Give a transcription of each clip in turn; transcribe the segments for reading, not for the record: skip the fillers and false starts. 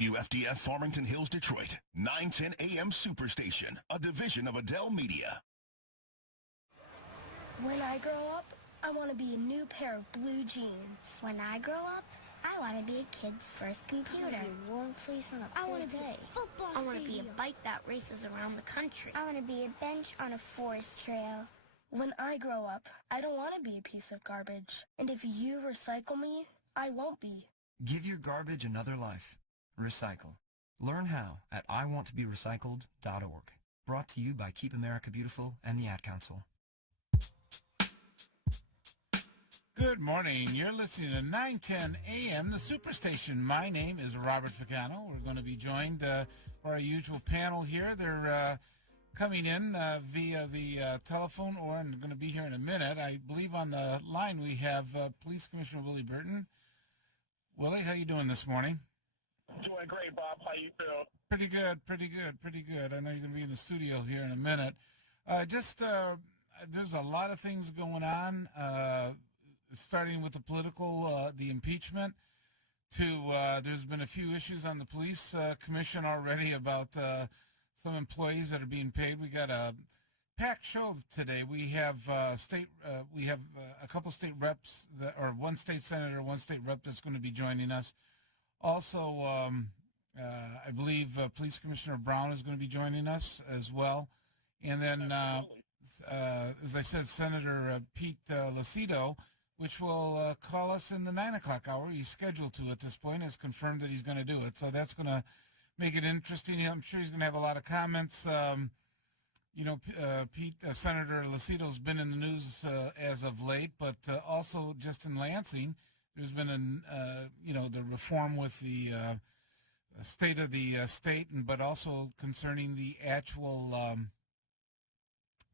WFDF Farmington Hills, Detroit, 910 AM Superstation, a division of Adele Media. When I grow up, I want to be a new pair of blue jeans. When I grow up, I want to be a kid's first computer. A warm fleece on a I want to cold be day. football I want to be stadium. a bike that races around the country. I want to be a bench on a forest trail. When I grow up, I don't want to be a piece of garbage. And if you recycle me, I won't be. Give your garbage another life. Recycle. Learn how at iwanttoberecycled.org. Brought to you by Keep America Beautiful and the Ad Council. Good morning. You're listening to 910 AM, the Superstation. My name is Robert Ficano. We're going to be joined for our usual panel here. They're coming in via the telephone or going to be here in a minute. I believe on the line we have Police Commissioner Willie Burton. Willie, how you doing this morning? Doing great, Bob. How you feel? Pretty good. I know you're going to be in the studio here in a minute. There's a lot of things going on, starting with the political, the impeachment, to there's been a few issues on the police commission already about some employees that are being paid. We got a packed show today. We have a couple state reps, or one state senator, one state rep that's going to be joining us. Also, I believe Police Commissioner Brown is going to be joining us as well. And then, as I said, Senator Pete Lucido, which will call us in the 9 o'clock hour. He's scheduled to at this point. Has confirmed that he's going to do it. So that's going to make it interesting. I'm sure he's going to have a lot of comments. Senator Lucido's been in the news as of late, but also just in Lansing, there's been the reform with the state of the state, but also concerning the actual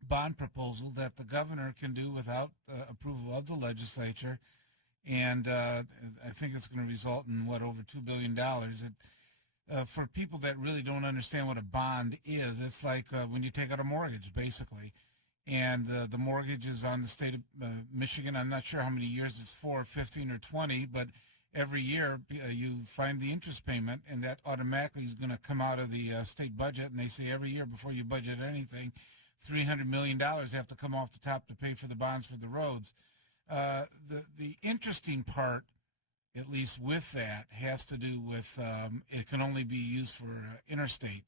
bond proposal that the governor can do without approval of the legislature. And I think it's going to result in, over $2 billion. For people that really don't understand what a bond is, it's like when you take out a mortgage, basically. And the mortgage is on the state of Michigan. I'm not sure how many years it's for, 15 or 20, but every year you find the interest payment, and that automatically is going to come out of the state budget. And they say every year before you budget anything, $300 million have to come off the top to pay for the bonds for the roads. The interesting part, at least with that, has to do with it can only be used for interstate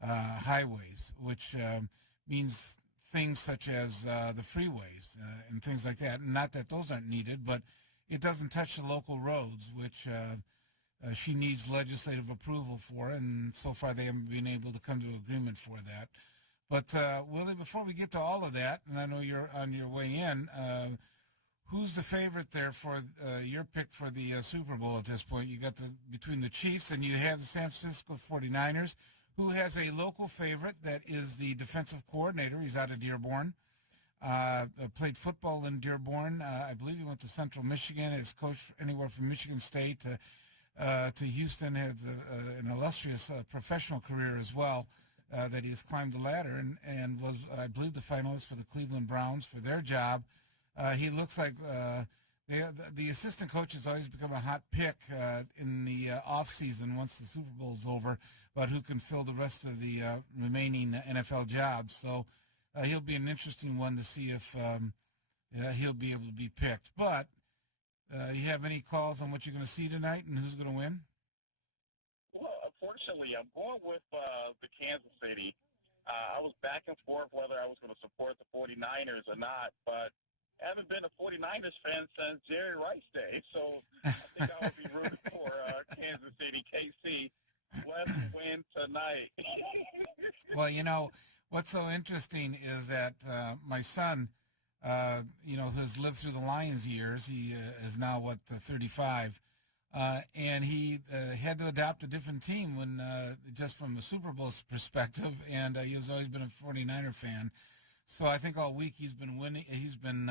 highways, which means things such as the freeways and things like that. Not that those aren't needed, but it doesn't touch the local roads, which she needs legislative approval for, and so far they haven't been able to come to agreement for that. But, Willie, before we get to all of that, and I know you're on your way in, who's the favorite there for your pick for the Super Bowl at this point? You got between the Chiefs and you have the San Francisco 49ers, who has a local favorite that is the defensive coordinator. He's out of Dearborn. Played football in Dearborn. I believe he went to Central Michigan. Has coached anywhere from Michigan State to Houston. Had an illustrious professional career as well. That he has climbed the ladder and was, I believe, the finalist for the Cleveland Browns for their job. He looks like the assistant coach has always become a hot pick in the off season once the Super Bowl's over, but who can fill the rest of the remaining NFL jobs. So he'll be an interesting one to see if he'll be able to be picked. But you have any calls on what you're going to see tonight and who's going to win? Well, unfortunately, I'm going with the Kansas City. I was back and forth whether I was going to support the 49ers or not, but I haven't been a 49ers fan since Jerry Rice Day, so I think I would be rooting for Kansas City. KC, let's win tonight. Well, what's so interesting is that my son, who's lived through the Lions years, he is now, 35, and he had to adopt a different team when just from the Super Bowl perspective, and he has always been a 49er fan. So I think all week he's been winning. He's been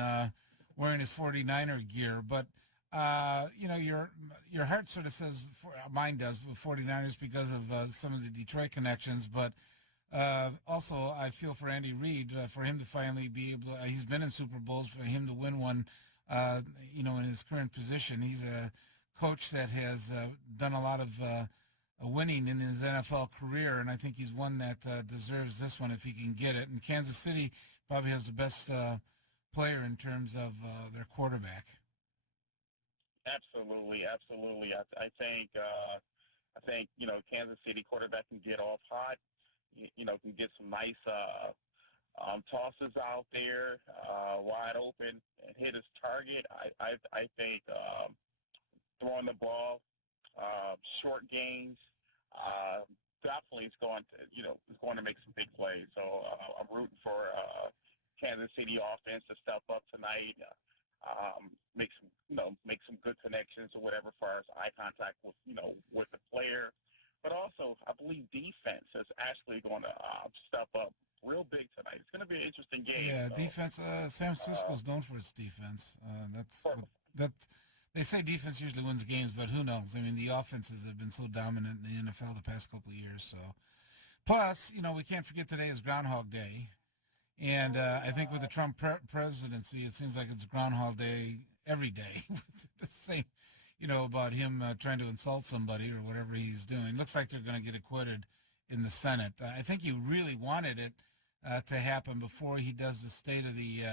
wearing his 49er gear. But, your heart sort of says, mine does, with 49ers because of some of the Detroit connections. But also I feel for Andy Reid, for him to finally be able to, he's been in Super Bowls, for him to win one, in his current position. He's a coach that has done a lot of winning in his NFL career, and I think he's one that deserves this one if he can get it. And Kansas City probably has the best player in terms of their quarterback. Absolutely, absolutely. I think Kansas City quarterback can get off hot. Can get some nice tosses out there, wide open, and hit his target. I think throwing the ball, short gains, definitely is going to make some big plays. So I'm rooting for Kansas City offense to step up tonight, make some good connections or whatever, as far as eye contact with the player. But also, I believe defense is actually going to step up real big tonight. It's going to be an interesting game. Yeah, so, defense. San Francisco's known for its defense. They say defense usually wins games, but who knows? I mean, the offenses have been so dominant in the NFL the past couple of years. So, plus, we can't forget today is Groundhog Day, and I think with the Trump presidency, it seems like it's Groundhog Day every day. The same, about him trying to insult somebody or whatever he's doing. Looks like they're going to get acquitted in the Senate. I think he really wanted it to happen before he does the State of the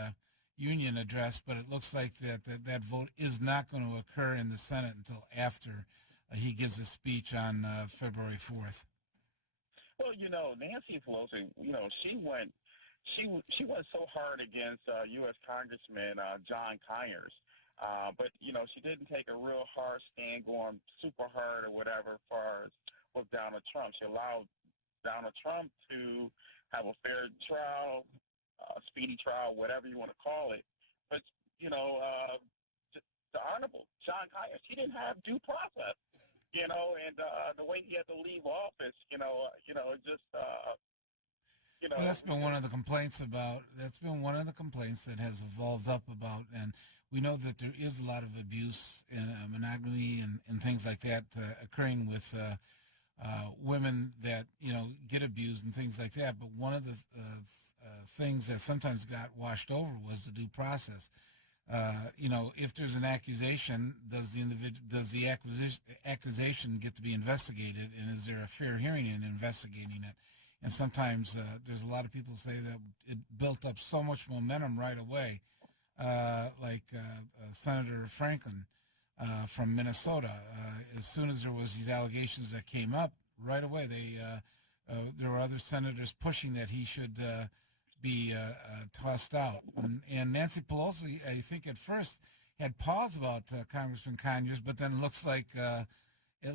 Union address, but it looks like that vote is not going to occur in the Senate until after he gives a speech on February 4th. Well, Nancy Pelosi, she went so hard against U.S. Congressman John Conyers, but she didn't take a real hard stand, going super hard or whatever, as far as with Donald Trump. She allowed Donald Trump to have a fair trial, speedy trial, whatever you want to call it. But, the Honorable John Conyers, he didn't have due process, and the way he had to leave office, Well, that's been one of the complaints that has evolved up about, and we know that there is a lot of abuse and monogamy and things like that occurring with women that, get abused and things like that. But one of the things that sometimes got washed over was the due process. If there's an accusation, does the accusation get to be investigated, and is there a fair hearing in investigating it? And sometimes there's a lot of people say that it built up so much momentum right away, like Senator Franklin from Minnesota. As soon as there was these allegations that came up, right away there were other senators pushing that he should be tossed out. And Nancy Pelosi, I think at first had pause about Congressman Conyers, but then it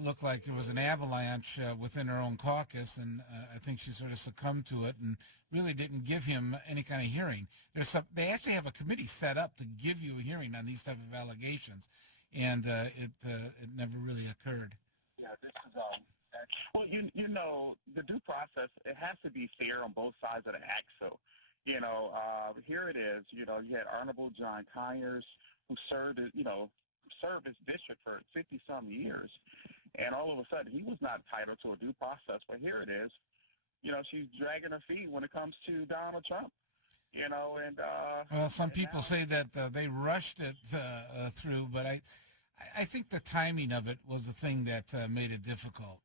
looked like there was an avalanche within her own caucus, and I think she sort of succumbed to it and really didn't give him any kind of hearing. They actually have a committee set up to give you a hearing on these type of allegations, and it never really occurred. Yeah, this is well, the due process, it has to be fair on both sides of the act. So, here it is. You had Honorable John Conyers, who served his district for 50-some years, and all of a sudden he was not entitled to a due process. But here it is. She's dragging her feet when it comes to Donald Trump. Well, some people say that they rushed it through, but I think the timing of it was the thing that made it difficult.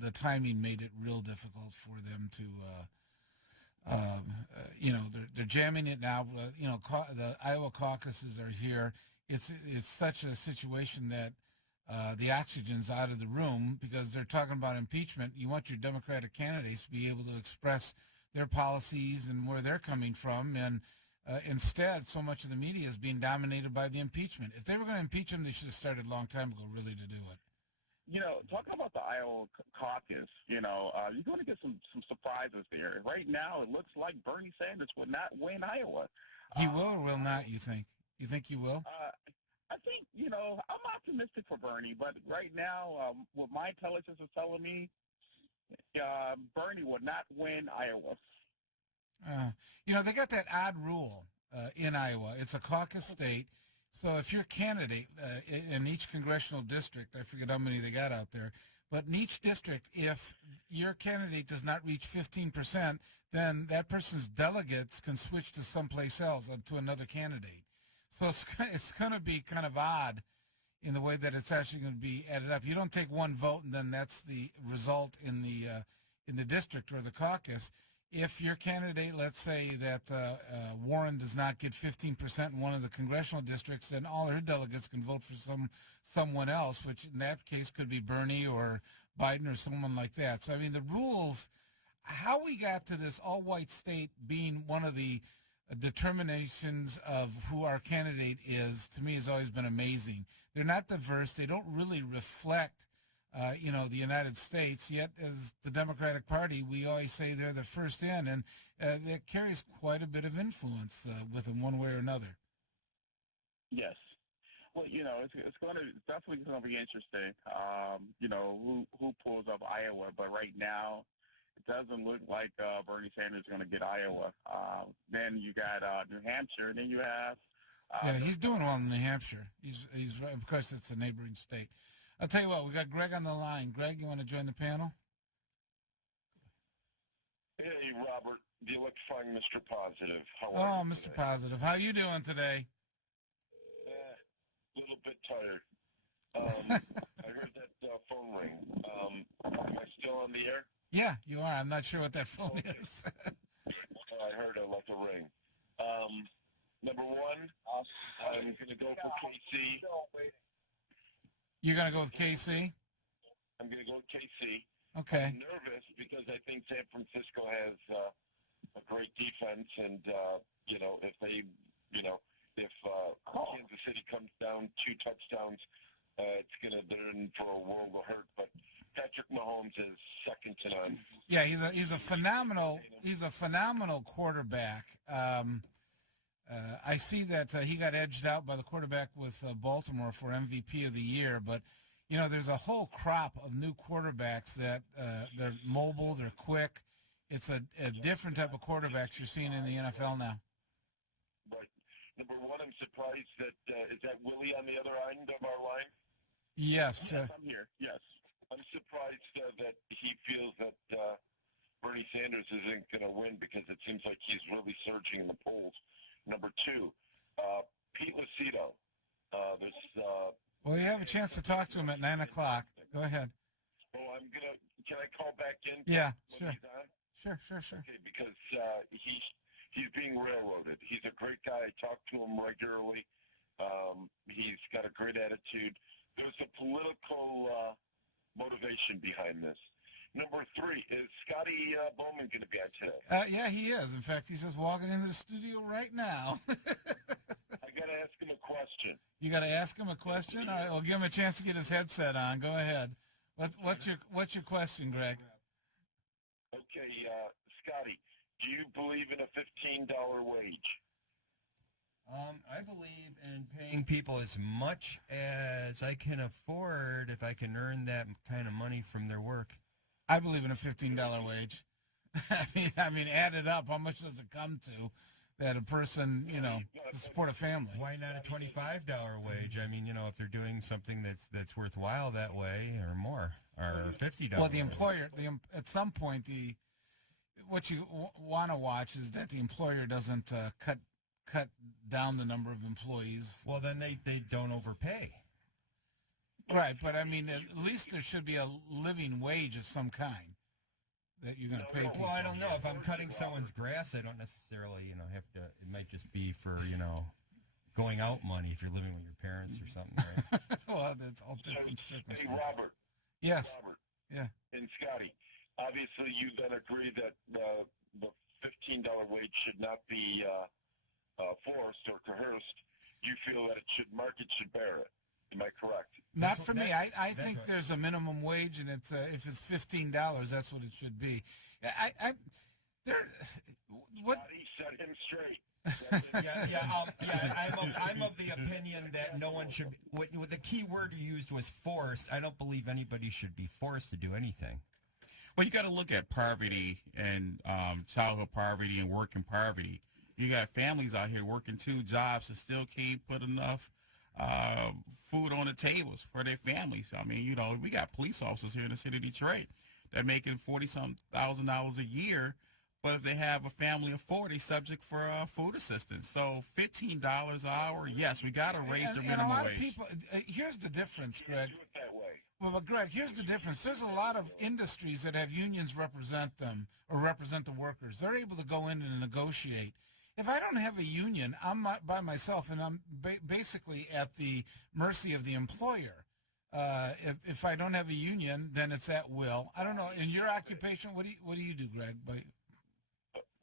The timing made it real difficult for them to, they're jamming it now. The Iowa caucuses are here. It's such a situation that the oxygen's out of the room because they're talking about impeachment. You want your Democratic candidates to be able to express their policies and where they're coming from, and instead, so much of the media is being dominated by the impeachment. If they were going to impeach him, they should have started a long time ago, really, to do it. Talking about the Iowa caucus, you're going to get some surprises there. Right now, it looks like Bernie Sanders will not win Iowa. He will or will not, you think? You think he will? I think, I'm optimistic for Bernie, but right now, what my intelligence is telling me, Bernie will not win Iowa. They got that odd rule in Iowa. It's a caucus state. So if your candidate in each congressional district, I forget how many they got out there, but in each district, if your candidate does not reach 15%, then that person's delegates can switch to someplace else, to another candidate. So it's going to be kind of odd in the way that it's actually going to be added up. You don't take one vote and then that's the result in the district or the caucus. If your candidate, let's say that Warren does not get 15% in one of the congressional districts, then all her delegates can vote for someone else, which in that case could be Bernie or Biden or someone like that. So, I mean, the rules, how we got to this all-white state being one of the determinations of who our candidate is, to me, has always been amazing. They're not diverse. They don't really reflect, the United States. Yet, as the Democratic Party, we always say they're the first in, and it carries quite a bit of influence with them one way or another. Yes. Well, it's definitely going to be interesting, who pulls up Iowa. But right now, it doesn't look like Bernie Sanders is going to get Iowa. Then you got New Hampshire, and then you have... yeah, he's doing well in New Hampshire. He's of course, it's a neighboring state. I'll tell you what, we got Greg on the line. Greg, you want to join the panel? Hey, Robert, you look fine, Mr. Positive. How Oh, are you Mr. today? Positive. How you doing today? A little bit tired. I heard that phone ring. Am I still on the air? Yeah, you are. I'm not sure what that phone Okay. is. I heard it like a ring. Number one, I'm going to go for KC. You're going to go with KC? I'm going to go with KC. Okay. I'm nervous because I think San Francisco has a great defense, and if they, if Kansas City comes down 2 touchdowns, it's going to turn for a world of hurt. But Patrick Mahomes is second to none. Yeah, he's a phenomenal quarterback. I see that he got edged out by the quarterback with Baltimore for MVP of the year, but there's a whole crop of new quarterbacks that they're mobile, they're quick. It's a different type of quarterbacks you're seeing in the NFL now. Right. Number one, I'm surprised that is that Willie on the other end of our line? Yes. Yes, I'm here. Yes. I'm surprised that he feels that Bernie Sanders isn't going to win because it seems like he's really surging in the polls. Number two, Pete Lucido. Well, you have a chance to talk to him at 9 o'clock. Go ahead. Oh, can I call back in? Yeah, when sure. he's on? Sure. Okay, because he's being railroaded. He's a great guy. I talk to him regularly. He's got a great attitude. There's a political motivation behind this. Number three, is Scotty Boman going to be on today? Yeah, he is. In fact, he's just walking into the studio right now. I got to ask him a question. You got to ask him a question? All right, well, give him a chance to get his headset on. Go ahead. What's your question, Greg? Okay, Scotty, do you believe in a $15 wage? I believe in paying people as much as I can afford if I can earn that kind of money from their work. I believe in a $15 wage. I mean, add it up. How much does it come to that a person, to support a family? Why not a $25 wage? I mean, if they're doing something that's worthwhile that way or more, or $50. Well, the employer, at some point, what you want to watch is that the employer doesn't cut down the number of employees. Well, then they don't overpay. Right, but I mean, at least there should be a living wage of some kind that you're going to pay people. Well, I don't know. If I'm cutting someone's grass, I don't necessarily, have to. It might just be for, going out money if you're living with your parents or something, right? Well, that's all different circumstances. Hey, Robert. Yes. Robert. Yeah. And Scotty, obviously you then agree that the $15 wage should not be forced or coerced. You feel that market should bear it. Am I correct? Not for me. I think there's a minimum wage, and it's if it's $15, that's what it should be. What? Scotty, set him straight. I'm of the opinion that no one should. What the key word you used was forced. I don't believe anybody should be forced to do anything. Well, you got to look at poverty and childhood poverty and working poverty. You got families out here working 2 jobs and still can't put enough food on the tables for their families. I mean, we got police officers here in the city of Detroit that making $40,000 a year But if they have a family of 4, they subject for food assistance. So $15 an hour, yes, we got to raise the and minimum a lot wage. of people, here's the difference, Greg. Do it that way. Well, but Greg, here's the difference. There's a lot of industries that have unions represent them or represent the workers. They're able to go in and negotiate. If I don't have a union, I'm by myself, and I'm basically at the mercy of the employer. If I don't have a union, then it's at will. I don't know. In your occupation, what do you do, Greg?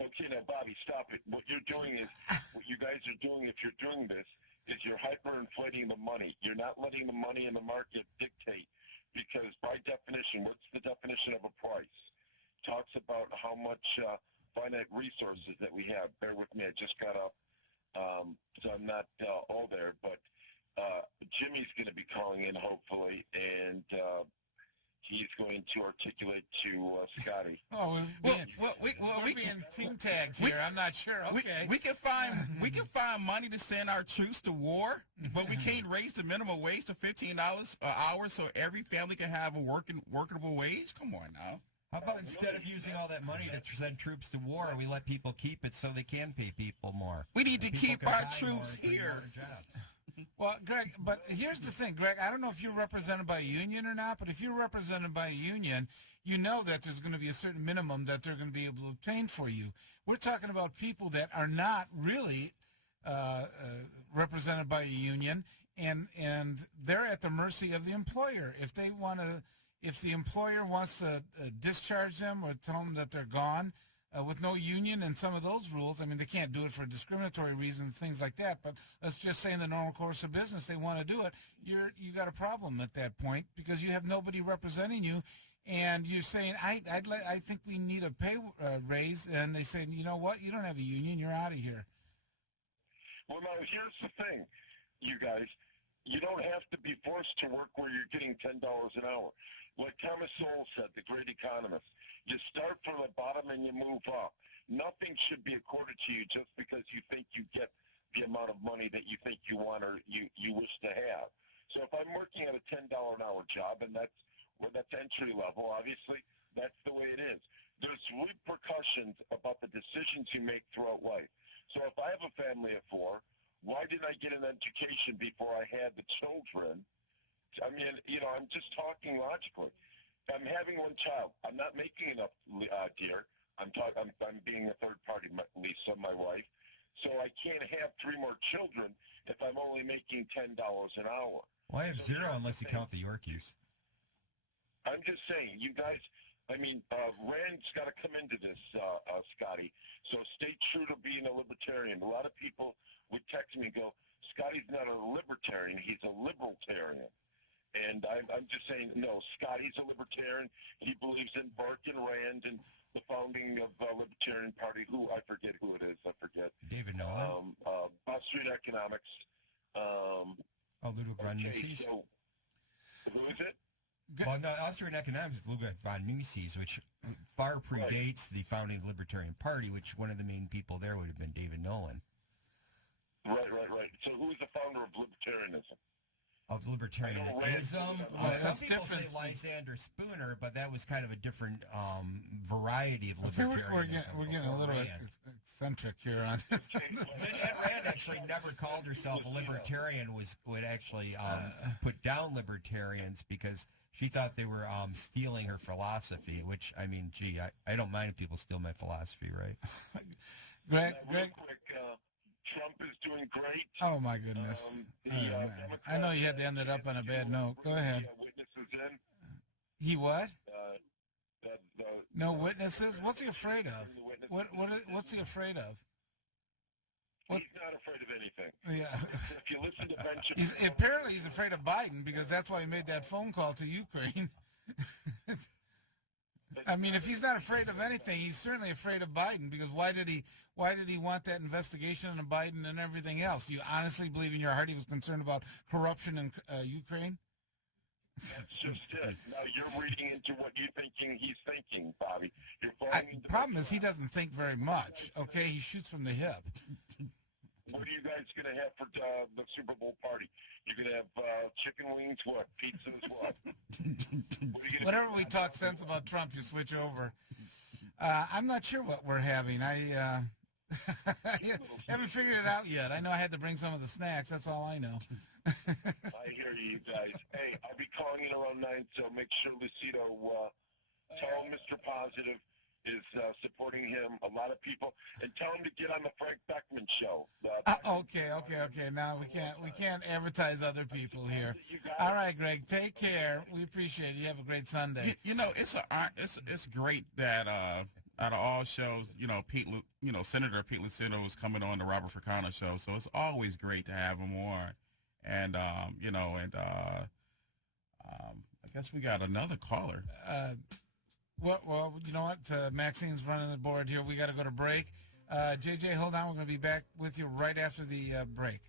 Okay, now, Bobby, stop it. What you're doing is, what you guys are doing, if you're doing this, is you're hyperinflating the money. You're not letting the money in the market dictate, because by definition, what's the definition of a price? Talks about how much finite resources that we have. Bear with me, I just got up, so I'm not all there, but Jimmy's going to be calling in, hopefully, and he's going to articulate to Scotty. Oh, we're being team tagged here. I'm not sure. Okay. We can find money to send our troops to war, but we can't raise the minimum wage to $15 an hour so every family can have a workable wage. Come on now. How about instead of using all that money to send troops to war, we let people keep it so they can pay people more? We need to People keep can our die troops more and here. more jobs. Well, Greg, but here's the thing, Greg. I don't know if you're represented by a union or not, but if you're represented by a union, you know that there's going to be a certain minimum that they're going to be able to obtain for you. We're talking about people that are not really represented by a union, and they're at the mercy of the employer. If they want to, if the employer wants to discharge them or tell them that they're gone, with no union and some of those rules, I mean, they can't do it for discriminatory reasons, things like that. But let's just say in the normal course of business, they want to do it. You got a problem at that point because you have nobody representing you, and you're saying, I think we need a pay raise, and they say, you know what, you don't have a union, you're out of here. Well, now, here's the thing, you guys. You don't have to be forced to work where you're getting $10 an hour. Like Thomas Sowell said, the great economist, you start from the bottom and you move up. Nothing should be accorded to you just because you think you get the amount of money that you think you want or you wish to have. So if I'm working at a $10 an hour job, and that's entry level, obviously, that's the way it is. There's repercussions about the decisions you make throughout life. So if I have a family of 4, why didn't I get an education before I had the children? I mean, I'm just talking logically. I'm having one child. I'm not making enough, dear. I'm being a third party, Lisa, my wife. So I can't have 3 more children if I'm only making $10 an hour. Well, I have 0 unless you count the Yorkies. I'm just saying, you guys, Rand's got to come into this, Scotty. So stay true to being a libertarian. A lot of people would text me and go, Scotty's not a libertarian, he's a libertarian. And I'm just saying, no, Scotty's a libertarian. He believes in Burke and Rand and the founding of the Libertarian Party, I forget who it is, David Nolan. Austrian economics. Ludwig von Mises. So, who is it? Well, no, Austrian economics is Ludwig von Mises, which far predates the founding of the Libertarian Party, which one of the main people there would have been David Nolan. Right. So who is the founder of libertarianism? Of libertarianism. Some people say Lysander Spooner, but that was kind of a different variety of libertarianism. We're getting a little eccentric here on Rand actually never called herself a libertarian, would actually put down libertarians because she thought they were stealing her philosophy, which, I mean, gee, I don't mind if people steal my philosophy, right? Greg, real quick, Trump is doing great. Oh, my goodness. I know you had to end it up on a bad note. Go ahead. Witnesses in. He what? No the witnesses? What's he afraid of? What's he afraid of? He's not afraid of anything. Yeah. If you listen to Ben apparently he's afraid of Biden because that's why he made that phone call to Ukraine. I mean, if he's not afraid of anything, he's certainly afraid of Biden because why did he want that investigation into Biden and everything else? Do you honestly believe in your heart he was concerned about corruption in Ukraine? That's just it. Now you're reading into what you're thinking he's thinking, Bobby. Problem is he doesn't think very much, okay? He shoots from the hip. What are you guys going to have for the Super Bowl party? You're going to have chicken wings, what? Pizzas, what? Whenever we talk sense about Trump, you switch over. I'm not sure what we're having. I haven't figured it out yet. I know I had to bring some of the snacks. That's all I know. I hear you guys. Hey, I'll be calling in around 9, so make sure Lucido, tell Mr. Positive is supporting him, a lot of people, and tell him to get on the Frank Beckman show. Okay. Now we can't advertise other people here. All right, Greg, take care. We appreciate it. You have a great Sunday. It's great that out of all shows, Senator Pete Lucido was coming on the Robert Ficano show, so it's always great to have him on. And I guess we got another caller. Well, you know what? Maxine's running the board here. We got to go to break. JJ, hold on. We're going to be back with you right after the break.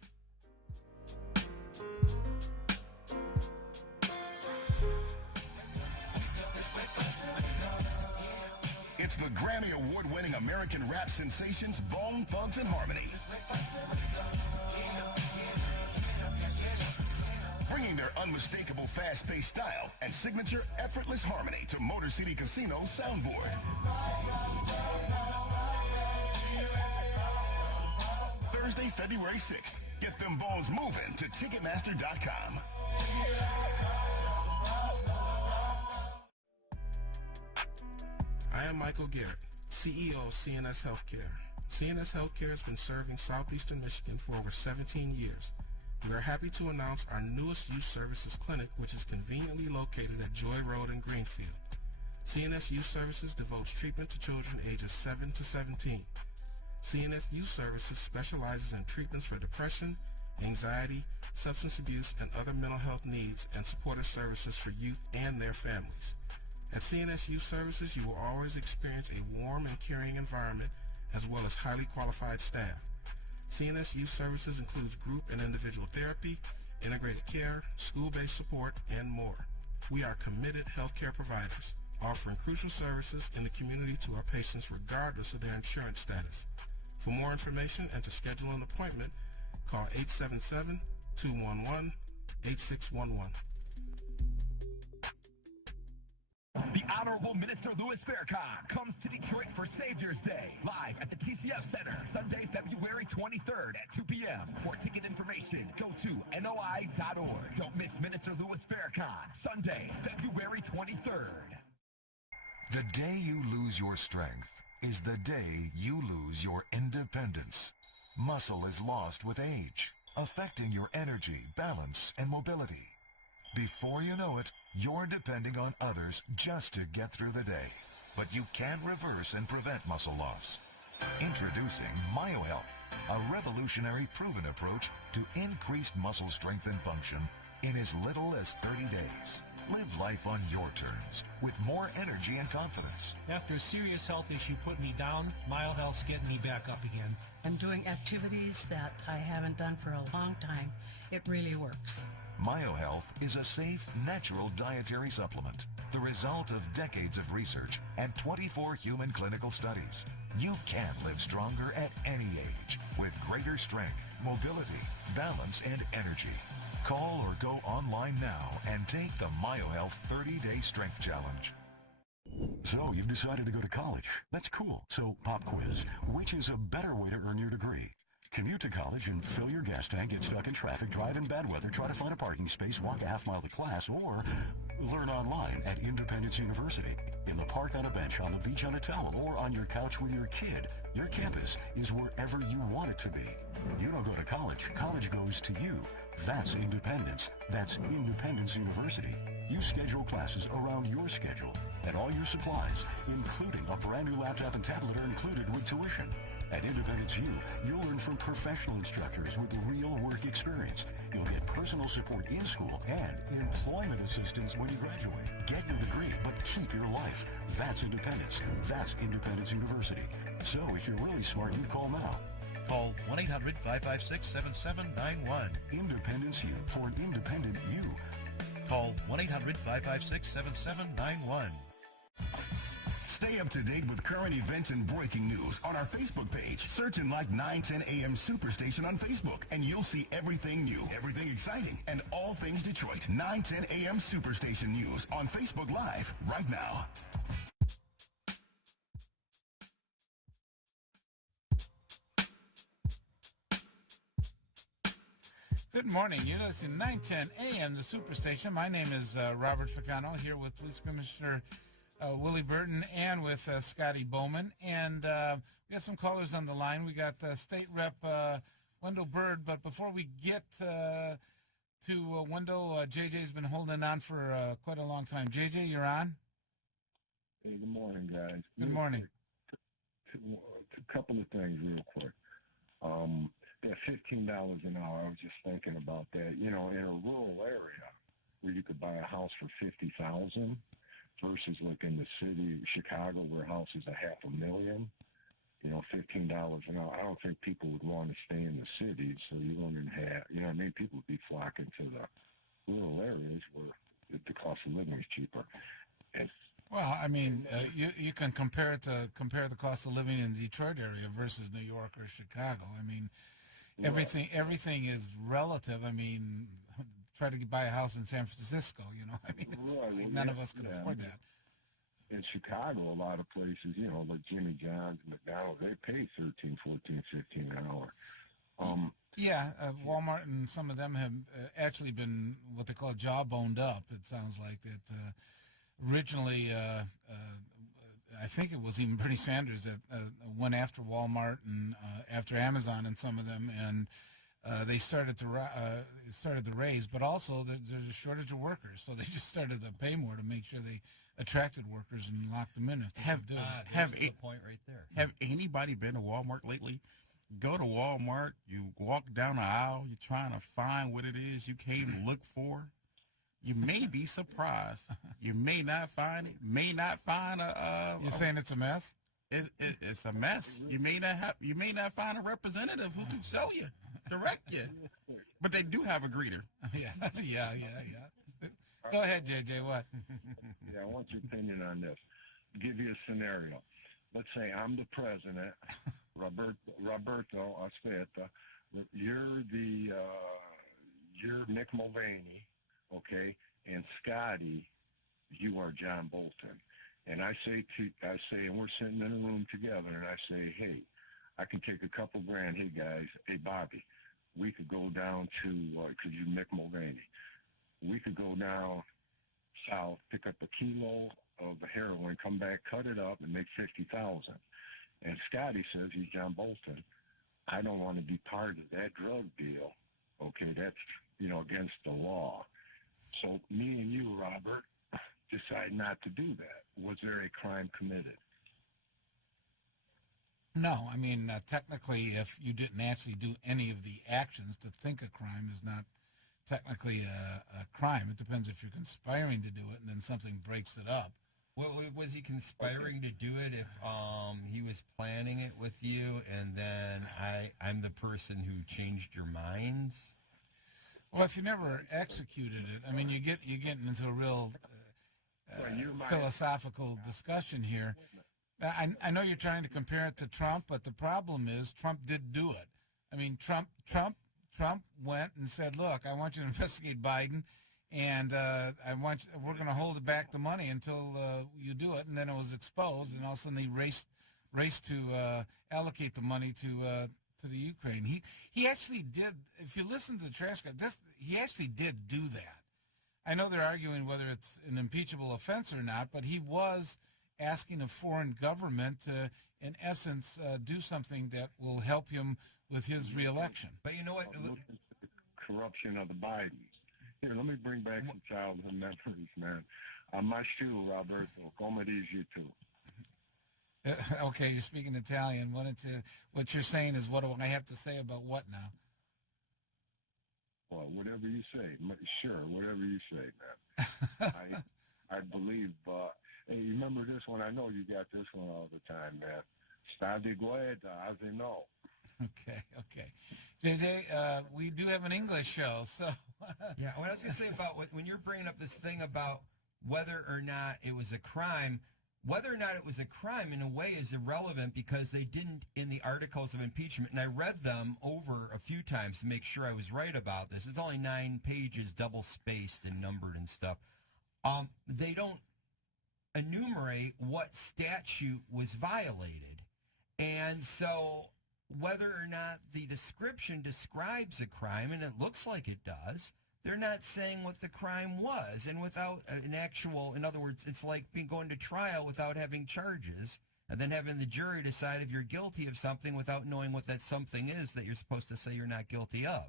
It's the Grammy Award-winning American rap sensations Bone Thugs and Harmony. Bringing their unmistakable fast-paced style and signature effortless harmony to Motor City Casino's soundboard. Thursday, February 6th. Get them bones moving to Ticketmaster.com. I am Michael Garrett, CEO of CNS Healthcare. CNS Healthcare has been serving Southeastern Michigan for over 17 years. We are happy to announce our newest youth services clinic, which is conveniently located at Joy Road in Greenfield. CNS Youth Services devotes treatment to children ages 7 to 17. CNS Youth Services specializes in treatments for depression, anxiety, substance abuse, and other mental health needs and supportive services for youth and their families. At CNS Youth Services, you will always experience a warm and caring environment as well as highly qualified staff. CNS Youth Services includes group and individual therapy, integrated care, school-based support, and more. We are committed healthcare providers, offering crucial services in the community to our patients regardless of their insurance status. For more information and to schedule an appointment, call 877-211-8611. The Honorable Minister Louis Farrakhan comes to Detroit for Savior's Day, live at the TCF Center, Sunday, February 23rd at 2 p.m. For ticket information, go to NOI.org. Don't miss Minister Louis Farrakhan, Sunday, February 23rd. The day you lose your strength is the day you lose your independence. Muscle is lost with age, affecting your energy, balance, and mobility. Before you know it, you're depending on others just to get through the day. But you can reverse and prevent muscle loss. Introducing MyoHealth, a revolutionary proven approach to increased muscle strength and function in as little as 30 days. Live life on your terms with more energy and confidence. After a serious health issue put me down, MyoHealth's getting me back up again. I'm doing activities that I haven't done for a long time. It really works. MyoHealth is a safe, natural dietary supplement, the result of decades of research and 24 human clinical studies. You can live stronger at any age with greater strength, mobility, balance, and energy. Call or go online now and take the MyoHealth 30-Day Strength Challenge. So, you've decided to go to college. That's cool. So, pop quiz. Which is a better way to earn your degree? Commute to college and fill your gas tank, get stuck in traffic, drive in bad weather, try to find a parking space, walk a half mile to class, or learn online at Independence University. In the park on a bench, on the beach on a towel, or on your couch with your kid. Your campus is wherever you want it to be. You don't go to college. College goes to you. That's independence. That's Independence University. You schedule classes around your schedule, and all your supplies, including a brand new laptop and tablet, are included with tuition. At Independence U, you'll learn from professional instructors with real work experience. You'll get personal support in school and employment assistance when you graduate. Get your degree, but keep your life. That's independence. That's Independence University. So if you're really smart, you call now. Call 1-800-556-7791. Independence U for an independent you. Call 1-800-556-7791. Stay up to date with current events and breaking news on our Facebook page. Search and like 910 AM Superstation on Facebook, and you'll see everything new, everything exciting, and all things Detroit. 910 AM Superstation News on Facebook Live right now. Good morning. You're listening to 910 AM, the Superstation. My name is Robert Ficano, here with Police Commissioner Willie Burton and with Scotty Boman. And we have some callers on the line. We got State Rep Wendell Byrd. But before we get to Wendell, JJ's been holding on for quite a long time. JJ, you're on? Hey, good morning, guys. Good morning. A couple of things real quick. That $15 an hour, I was just thinking about that. You know, in a rural area where you could buy a house for $50,000 versus like in the city of Chicago where houses are $500,000, you know, $15 an hour. I don't think people would want to stay in the city, so you wouldn't have, you know what I mean? People would be flocking to the rural areas where the cost of living is cheaper. And Well, I mean, you can compare the cost of living in the Detroit area versus New York or Chicago. I mean, everything is relative. I mean, try to buy a house in San Francisco, you know. I mean, none of us can afford that. In Chicago, a lot of places, you know, like Jimmy John's and McDonald's, they pay $13, $14, $15 an hour. Walmart and some of them have actually been what they call jawboned up. It sounds like that. Originally, I think it was even Bernie Sanders that went after Walmart and after Amazon and some of them, and they started to raise. But also, there's a shortage of workers, so they just started to pay more to make sure they attracted workers and locked them in. If they could do it. Have a point right there. Have anybody been to Walmart lately? Go to Walmart, you walk down the aisle, you're trying to find what it is you came to look for. You may be surprised. You may not find it. May not find a. You're saying it's a mess? It's a mess. You may not find a representative who can show you, direct you. But they do have a greeter. Yeah. Go ahead, JJ. What? Yeah, I want your opinion on this. Give you a scenario. Let's say I'm the president, Roberto Aspetta. You're Mick Mulvaney. Okay, and Scotty, you are John Bolton. And I say, and we're sitting in a room together, and I say, hey, I can take a couple grand. Hey, guys, hey, Bobby, we could go down to, because you Mick Mulvaney, we could go down south, pick up a kilo of the heroin, come back, cut it up, and make $50,000. And Scotty says, he's John Bolton, I don't want to be part of that drug deal. Okay, that's, you know, against the law. So me and you, Robert, decide not to do that. Was there a crime committed? No, I mean, technically, if you didn't actually do any of the actions, to think a crime is not technically a crime. It depends if you're conspiring to do it and then something breaks it up. Well, was he conspiring to do it if he was planning it with you and then I'm the person who changed your minds? Well, if you never executed it, I mean, you're getting into a real philosophical discussion here. I know you're trying to compare it to Trump, but the problem is Trump did do it. I mean, Trump went and said, "Look, I want you to investigate Biden, and we're going to hold back the money until you do it." And then it was exposed, and all of a sudden they raced to allocate the money to the Ukraine. He actually did. If you listen to the transcript, he actually did do that. I know they're arguing whether it's an impeachable offense or not, but he was asking a foreign government to, in essence, do something that will help him with his reelection. But you know what? Corruption of the Bidens. Here, let me bring back some childhood memories, man. My shoe, Roberto, come dici tu. Okay, you're speaking Italian. What you're saying is, what do I have to say about what now? Well, whatever you say. Sure, whatever you say, man. I believe, hey, you remember this one? I know you got this one all the time, man. Sta di guarda, as they know. Okay. JJ, we do have an English show, so. Yeah, what I was going to say about when you're bringing up this thing about whether or not it was a crime, whether or not it was a crime in a way is irrelevant because they didn't in the articles of impeachment, and I read them over a few times to make sure I was right about this. It's only 9 pages, double-spaced and numbered and stuff. They don't enumerate what statute was violated. And so whether or not the description describes a crime, and it looks like it does, they're not saying what the crime was. And without an actual, in other words, it's like going to trial without having charges, and then having the jury decide if you're guilty of something without knowing what that something is that you're supposed to say you're not guilty of.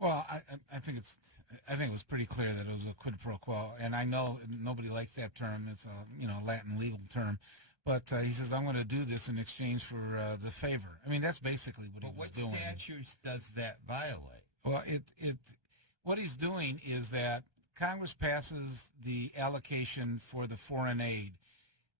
Well, I think it was pretty clear that it was a quid pro quo, and I know nobody likes that term. It's a Latin legal term, but he says I'm going to do this in exchange for the favor. I mean, that's basically what he was doing. What statutes does that violate? Well, what he's doing is that Congress passes the allocation for the foreign aid.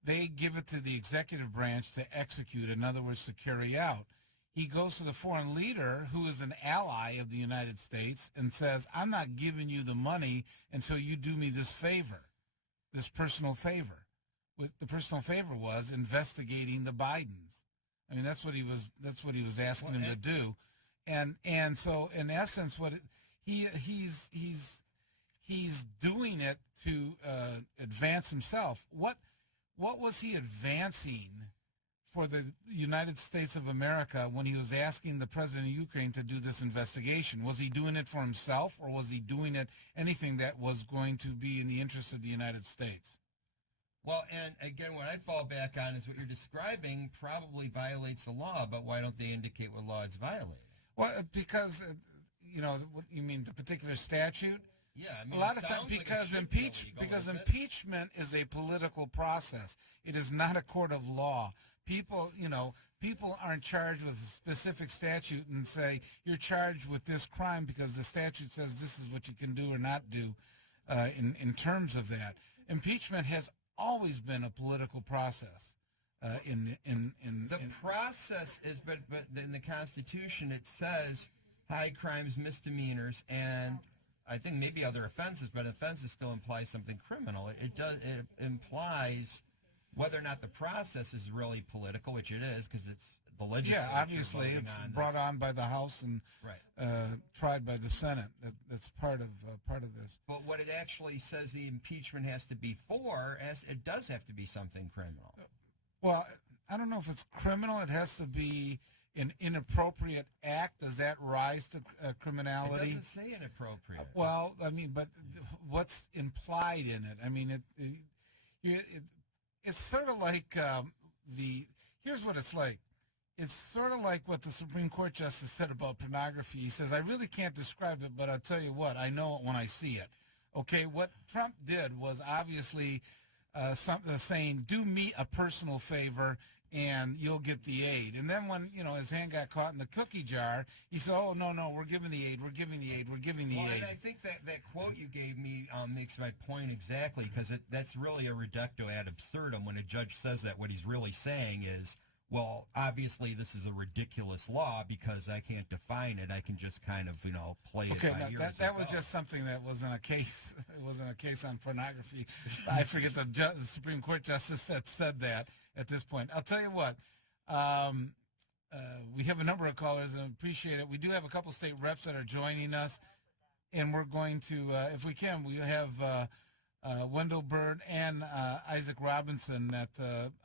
They give it to the executive branch to execute, in other words, to carry out. He goes to the foreign leader, who is an ally of the United States, and says, I'm not giving you the money until you do me this favor, this personal favor. The personal favor was investigating the Bidens. I mean, that's what he was asking him to do. And so, in essence, he's doing it to advance himself. What was he advancing for the United States of America when he was asking the president of Ukraine to do this investigation? Was he doing it for himself, or was he doing it anything that was going to be in the interest of the United States? Well, and again, what I'd fall back on is what you're describing probably violates the law, but why don't they indicate what law it's violating? Well, because, what you mean, the particular statute? Yeah, I mean, a lot of times because impeachment is a political process. It is not a court of law. People aren't charged with a specific statute and say you're charged with this crime because the statute says this is what you can do or not do in terms of that. Impeachment has always been a political process. The process is, but in the Constitution it says high crimes, misdemeanors, and I think maybe other offenses, but offenses still imply something criminal. It implies whether or not the process is really political, which it is, because it's the legislature. Yeah, obviously it's brought on by the House and tried by the Senate. That's part of this. But what it actually says the impeachment has to be for, it does have to be something criminal. Well, I don't know if it's criminal. It has to be an inappropriate act. Does that rise to criminality? It doesn't say inappropriate. Well, I mean, but what's implied in it? I mean, it's sort of like here's what it's like. It's sort of like what the Supreme Court Justice said about pornography. He says, I really can't describe it, but I'll tell you what, I know it when I see it. Okay, what Trump did was obviously saying, do me a personal favor and you'll get the aid. And then when, his hand got caught in the cookie jar, he said, oh, no, we're giving the aid, we're giving the aid, we're giving the aid. And I think that quote you gave me makes my point exactly, because that's really a reducto ad absurdum. When a judge says that, what he's really saying is, well, obviously this is a ridiculous law because I can't define it. I can just kind of, play it by ear. That was just something that wasn't a case. It wasn't a case on pornography. I forget the Supreme Court Justice that said that at this point. I'll tell you what. We have a number of callers and appreciate it. We do have a couple state reps that are joining us, and we're going to, if we can, we have Wendell, Byrd, and Isaac Robinson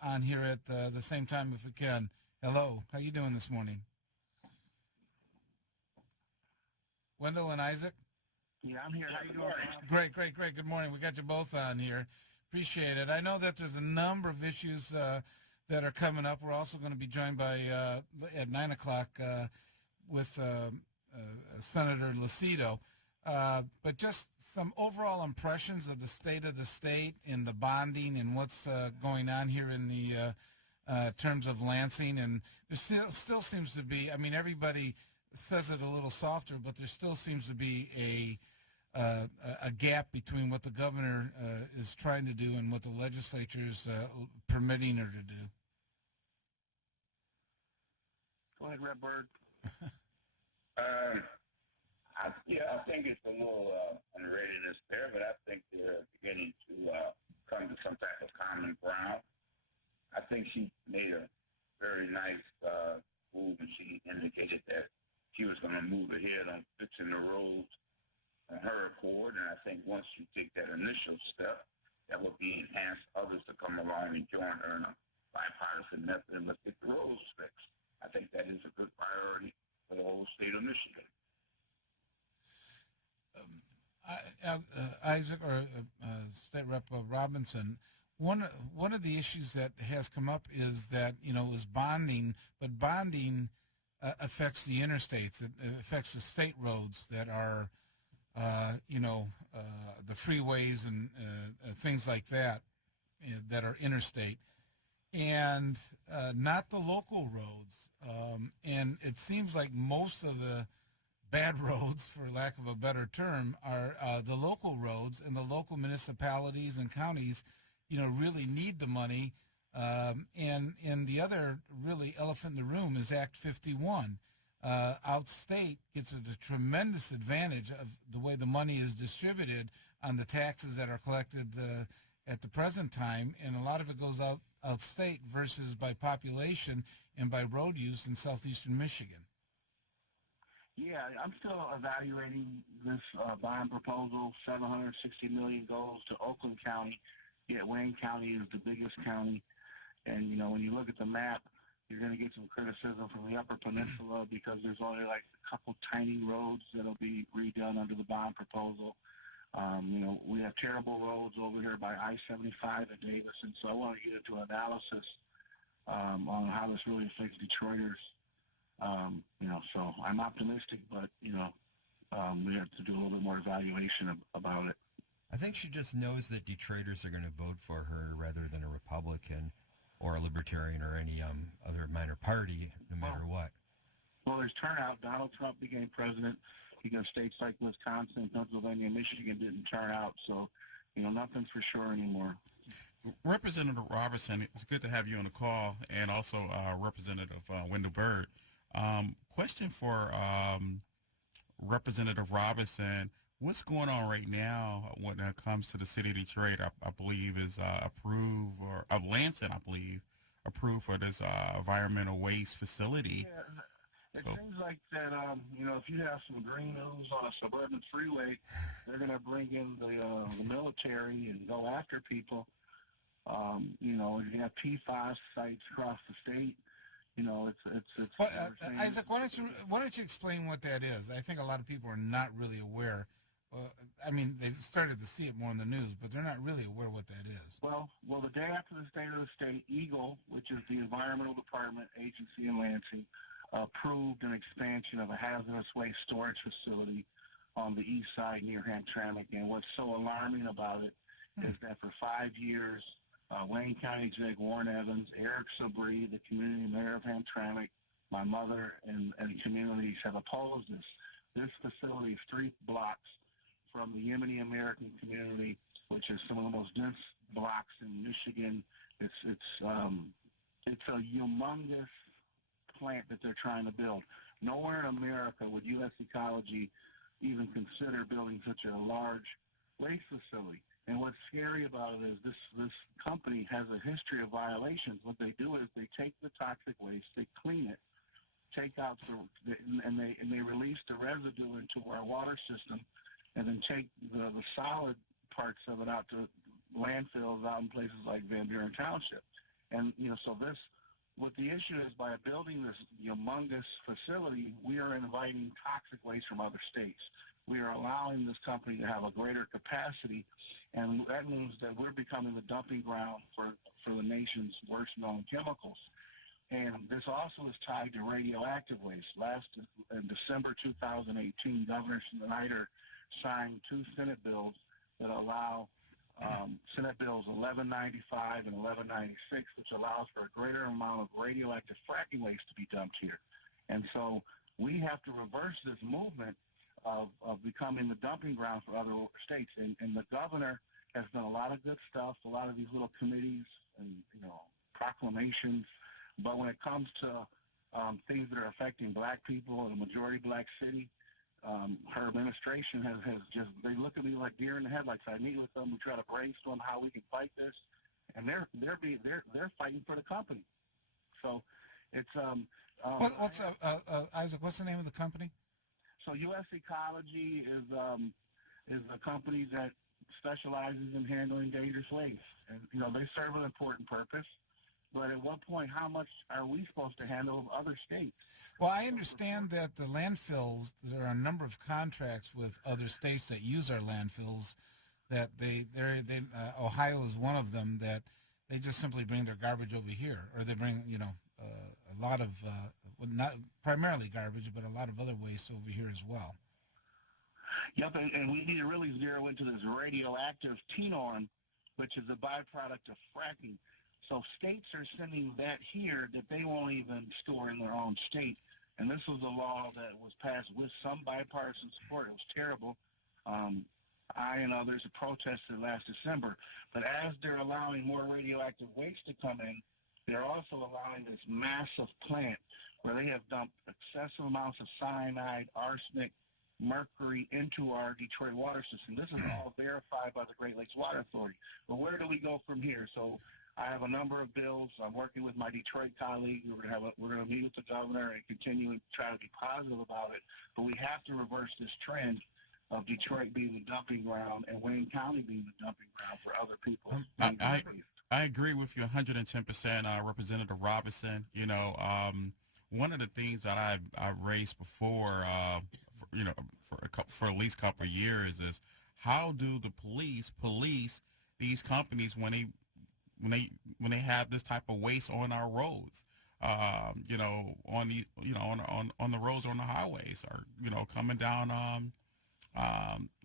on here at the same time if we can. Hello. How you doing this morning? Wendell and Isaac? Yeah, I'm here. How you doing? Great. Good morning. We got you both on here. Appreciate it. I know that there's a number of issues that are coming up. We're also going to be joined by, at 9 o'clock, with Senator Lucido. But just some overall impressions of the state and the bonding and what's going on here in the terms of Lansing. And there still seems to be, I mean, everybody says it a little softer, but there still seems to be a gap between what the governor is trying to do and what the legislature is permitting her to do. Go ahead, Red Bird. I think it's a little unreadiness there, but I think they're beginning to come to some type of common ground. I think she made a very nice move, and she indicated that she was going to move ahead on fixing the roads on her accord, and I think once you take that initial step, that will be enhanced others to come along and join her in a bipartisan method, and let's get the roads fixed. I think that is a good priority for the whole state of Michigan. Isaac or State Rep Robinson, one of the issues that has come up is that is bonding, but bonding affects the interstates. It affects the state roads that are the freeways and things like that that are interstate, and not the local roads. And it seems like most of the bad roads, for lack of a better term, are the local roads, and the local municipalities and counties, really need the money. And the other really elephant in the room is Act 51. Outstate gets a tremendous advantage of the way the money is distributed on the taxes that are collected at the present time, and a lot of it goes outstate versus by population and by road use in southeastern Michigan. Yeah, I'm still evaluating this bond proposal. $760 million goes to Oakland County, yet Wayne County is the biggest county. And, when you look at the map, you're going to get some criticism from the Upper Peninsula because there's only like a couple tiny roads that'll be redone under the bond proposal. We have terrible roads over here by I-75 in Davis, and so I want to get into an analysis on how this really affects Detroiters. So I'm optimistic, but, we have to do a little bit more evaluation about it. I think she just knows that Detroiters are going to vote for her rather than a Republican or a Libertarian or any other minor party, no matter what. Well, there's turnout. Donald Trump became president because states like Wisconsin, Pennsylvania, and Michigan didn't turn out. So, nothing's for sure anymore. Representative Robertson, it's good to have you on the call, and also Representative Wendell Byrd. Question for Representative Robinson. What's going on right now when it comes to the city of Detroit? I believe is approved, or of Lansing, I believe, approved for this environmental waste facility. Yeah, it seems like that, if you have some green news on a suburban freeway, they're going to bring in the military and go after people. You have PFAS sites across the state. It's. Well, Isaac, why don't you explain what that is? I think a lot of people are not really aware. They've started to see it more in the news, but they're not really aware what that is. Well, the day after the State of the State, EGLE, which is the Environmental Department agency in Lansing, approved an expansion of a hazardous waste storage facility on the east side near Hamtramck. And what's so alarming about it is that for 5 years, Wayne County Executive Warren Evans, Eric Sabri, the community mayor of Hamtramck, my mother, and communities have opposed this. This facility is 3 blocks from the Yemeni American community, which is some of the most dense blocks in Michigan. It's a humongous plant that they're trying to build. Nowhere in America would U.S. Ecology even consider building such a large waste facility. And what's scary about it is this company has a history of violations. What they do is they take the toxic waste, they clean it, take out and they release the residue into our water system, and then take the solid parts of it out to landfills out in places like Van Buren Township. And, so what the issue is, by building this humongous facility, we are inviting toxic waste from other states. We are allowing this company to have a greater capacity, and that means that we're becoming the dumping ground for the nation's worst-known chemicals. And this also is tied to radioactive waste. In December 2018, Governor Snyder signed 2 Senate bills that allow Senate Bills 1195 and 1196, which allows for a greater amount of radioactive fracking waste to be dumped here. And so we have to reverse this movement of becoming the dumping ground for other states. And the governor has done a lot of good stuff, a lot of these little committees and, proclamations. But when it comes to things that are affecting black people in a majority black city, her administration has just, they look at me like deer in the headlights. I meet with them, we try to brainstorm how we can fight this, and they're fighting for the company. So it's Isaac, what's the name of the company? So U.S. Ecology is a company that specializes in handling dangerous waste, and they serve an important purpose. But at what point, how much are we supposed to handle of other states? Well, I understand that the landfills, there are a number of contracts with other states that use our landfills, that Ohio is one of them, that they just simply bring their garbage over here, or they bring, a lot of, well, not primarily garbage, but a lot of other waste over here as well. Yep, and we need to really zero into this radioactive tenorm, which is a byproduct of fracking. So states are sending that here that they won't even store in their own state. And this was a law that was passed with some bipartisan support. It was terrible. I and others have protested last December. But as they're allowing more radioactive waste to come in, they're also allowing this massive plant where they have dumped excessive amounts of cyanide, arsenic, mercury into our Detroit water system. This is all verified by the Great Lakes Water Authority. But where do we go from here? So I have a number of bills. I'm working with my Detroit colleague. We're going to meet with the governor and continue and try to be positive about it. But we have to reverse this trend of Detroit being the dumping ground and Wayne County being the dumping ground for other people. I agree with you 110%, Representative Robinson. One of the things that I've raised before, for at least a couple of years is how do the police these companies when they have this type of waste on our roads, on the roads, on the highways, or coming down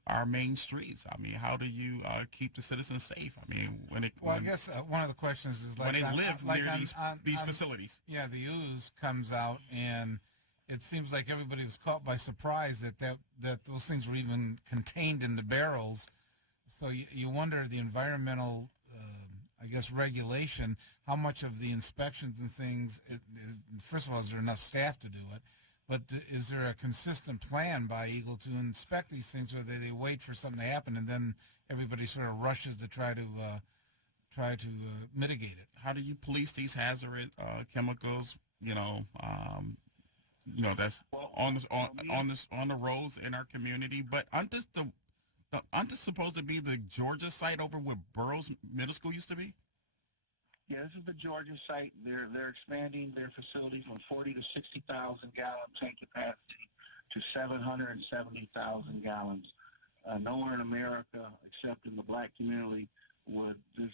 our main streets. I mean, how do you keep the citizens safe? I mean, I guess one of the questions is when they live near these facilities. Yeah, the ooze comes out, and it seems like everybody was caught by surprise that those things were even contained in the barrels. So you wonder the environmental, regulation, how much of the inspections and things, first of all, is there enough staff to do it? But is there a consistent plan by Eagle to inspect these things, or they wait for something to happen and then everybody sort of rushes to try to mitigate it? How do you police these hazardous chemicals? That's on the roads in our community. But aren't this supposed to be the Georgia site over where Burroughs Middle School used to be? Yeah, this is the Georgia site. They're expanding their facility from 40 to 60,000 gallon tank capacity to 770,000 gallons. Nowhere in America, except in the black community, would this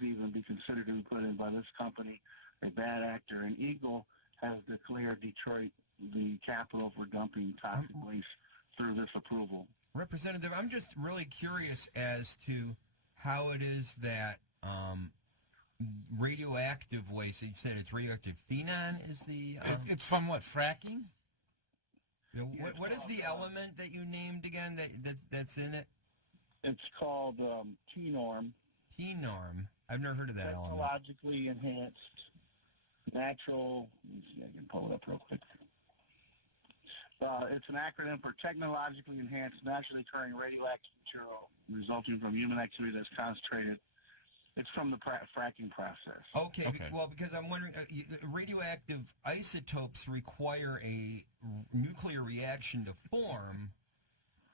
even be considered to be put in by this company, a bad actor. And Eagle has declared Detroit the capital for dumping toxic waste through this approval. Representative, I'm just really curious as to how it is that radioactive waste, you said it's radioactive phenon is the... it's from what, fracking? What is the element that you named again that's in it? It's called tenorm. Tenorm? I've never heard of that element. Technologically enhanced natural... Let me see, I can pull it up real quick. It's an acronym for technologically enhanced naturally occurring radioactive material resulting from human activity that's concentrated. It's from the fracking process. Okay. Well, because I'm wondering, radioactive isotopes require a nuclear reaction to form.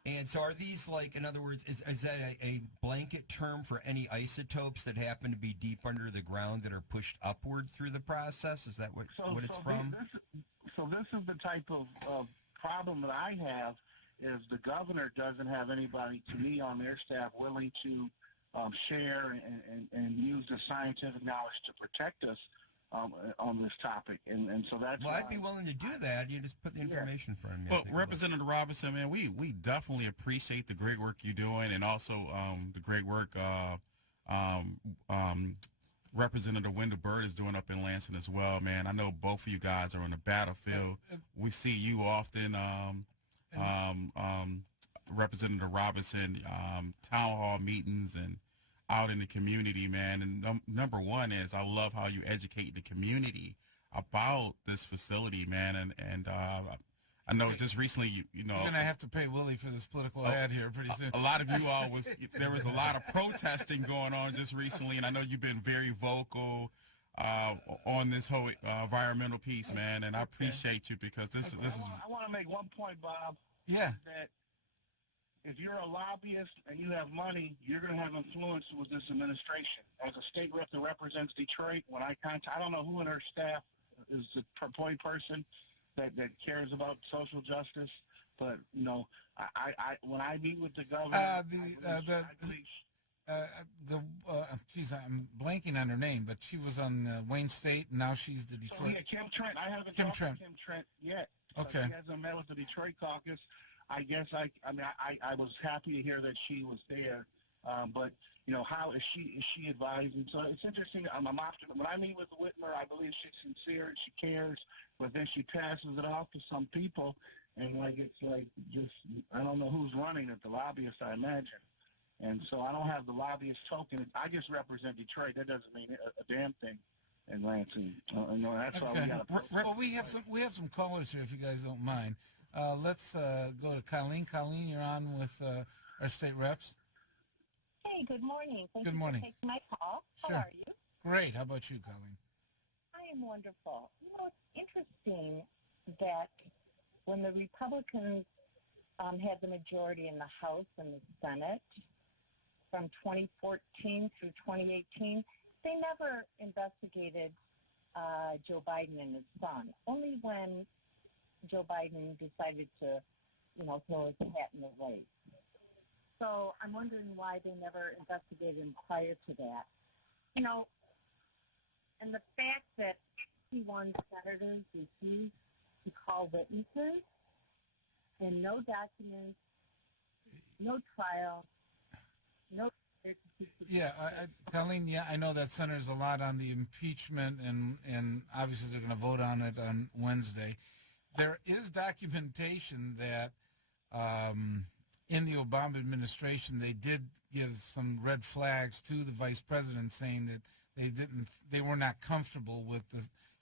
And so are these in other words, is that a blanket term for any isotopes that happen to be deep under the ground that are pushed upward through the process? Is that what it's from? This is the type of problem that I have is the governor doesn't have anybody, to me, on their staff willing to share and use the scientific knowledge to protect us on this topic, and so that's. Well, I'd be willing to do that. You just put the information for me. Well, Representative Robinson, man, we definitely appreciate the great work you're doing, and also the great work Representative Wendell Byrd is doing up in Lansing as well, man. I know both of you guys are on the battlefield. We see you often, Representative Robinson, town hall meetings and out in the community, man. And number one is I love how you educate the community about this facility, man. And I know just recently, you're going to have to pay Willie for this political ad here pretty soon. A lot of you all there was a lot of protesting going on just recently, and I know you've been very vocal on this whole environmental piece, man, and I appreciate you because this is. I want to make one point, Bob. Yeah. That if you're a lobbyist and you have money, you're going to have influence with this administration. As a state rep that represents Detroit, when I don't know who in her staff is the point person that cares about social justice, but I when I meet with the governor, geez, I'm blanking on her name, but she was on Wayne State, and now she's the Detroit. So, yeah, Kim Trent. I haven't talked to Kim Trent yet. Okay. She hasn't met with the Detroit caucus. I guess I was happy to hear that she was there, but how is she advising? So it's interesting. I'm optimistic. When I meet with Whitmer, I believe she's sincere and she cares, but then she passes it off to some people, and it's I don't know who's running it. The lobbyists, I imagine. And so I don't have the lobbyist token. I just represent Detroit. That doesn't mean a damn thing in Lansing. That's why we got. Well, we have some callers here, if you guys don't mind. Let's go to Colleen. Colleen, you're on with our state reps. Hey, good morning. Thank Good you morning. for taking my call. Sure. How are you? Great. How about you, Colleen? I am wonderful. It's interesting that when the Republicans had the majority in the House and the Senate from 2014 through 2018, they never investigated Joe Biden and his son. Only when Joe Biden decided to, throw his hat in the race. So I'm wondering why they never investigated him prior to that. And the fact that 61 senators refused to call witnesses and no documents, no trial, no... Yeah, Colleen, I know that centers a lot on the impeachment, and obviously they're going to vote on it on Wednesday. There is documentation that in the Obama administration they did give some red flags to the vice president, saying that they were not comfortable with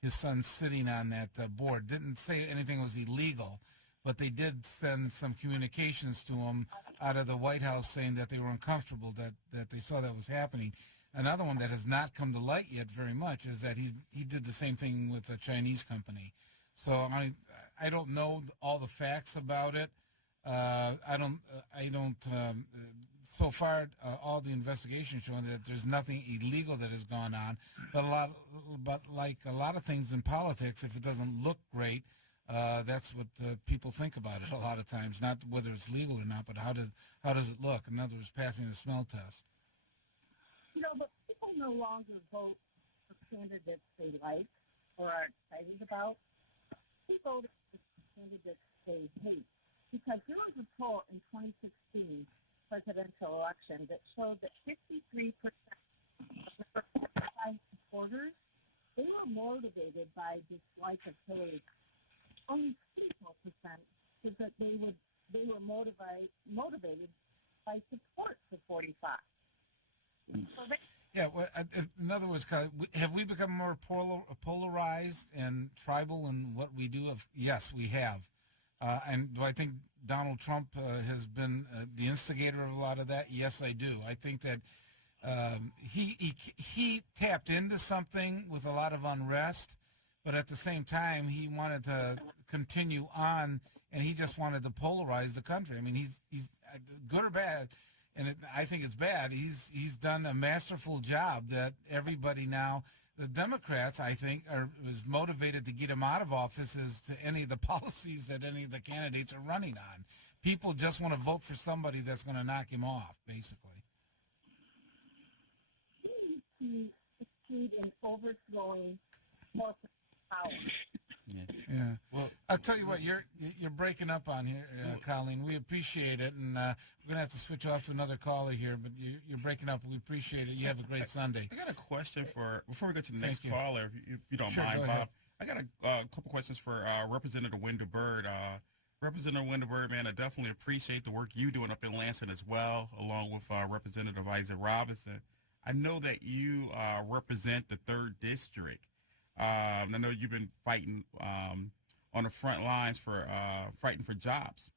his son sitting on that board. Didn't say anything was illegal, but they did send some communications to him out of the White House saying that they were uncomfortable that they saw that was happening. Another one that has not come to light yet very much is that he did the same thing with a Chinese company. So I don't know all the facts about it. So far, all the investigations showing that there's nothing illegal that has gone on. But like a lot of things in politics, if it doesn't look great, that's what people think about it a lot of times. Not whether it's legal or not, but how does it look? In other words, passing a smell test. But people no longer vote for candidates they like or are excited about. They vote for candidates they hate. Because there was a poll in 2016 presidential election that showed that 53% of the first-time supporters, they were motivated by dislike of Hillary. Only 24% said that they were motivated by support for 45. Yeah, well, in other words, have we become more polarized and tribal in what we do? Yes, we have. And do I think Donald Trump has been the instigator of a lot of that? Yes, I do. I think that he tapped into something with a lot of unrest, but at the same time, he wanted to continue on, and he just wanted to polarize the country. I mean, he's good or bad, and I think it's bad. He's done a masterful job that everybody now, the Democrats, I think, is motivated to get him out of office as to any of the policies that any of the candidates are running on. People just want to vote for somebody that's going to knock him off, basically. He succeed in overthrowing corporate power. Yeah. Well, I'll tell you what, you're breaking up on here, Colleen. We appreciate it, and we're gonna have to switch off to another caller here. But you're breaking up. We appreciate it. You have a great Sunday. I got a question before we go to the next caller, if you don't Sure, mind, go Bob. ahead. I got a couple questions for Representative Wendell Byrd. Representative Wendell Byrd, man, I definitely appreciate the work you're doing up in Lansing as well, along with Representative Isaac Robinson. I know that you represent the 3rd District. I know you've been fighting on the front lines for fighting for jobs,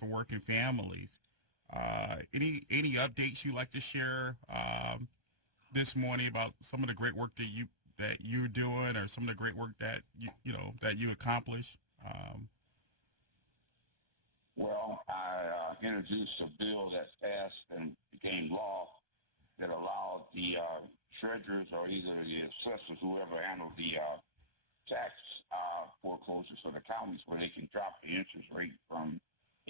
for working families. Any updates you'd like to share this morning about some of the great work that you're doing, or some of the great work that you accomplish? Well, I introduced a bill that passed and became law that allowed the treasurers or either the assessors, whoever handled the tax foreclosures for the counties, where they can drop the interest rate from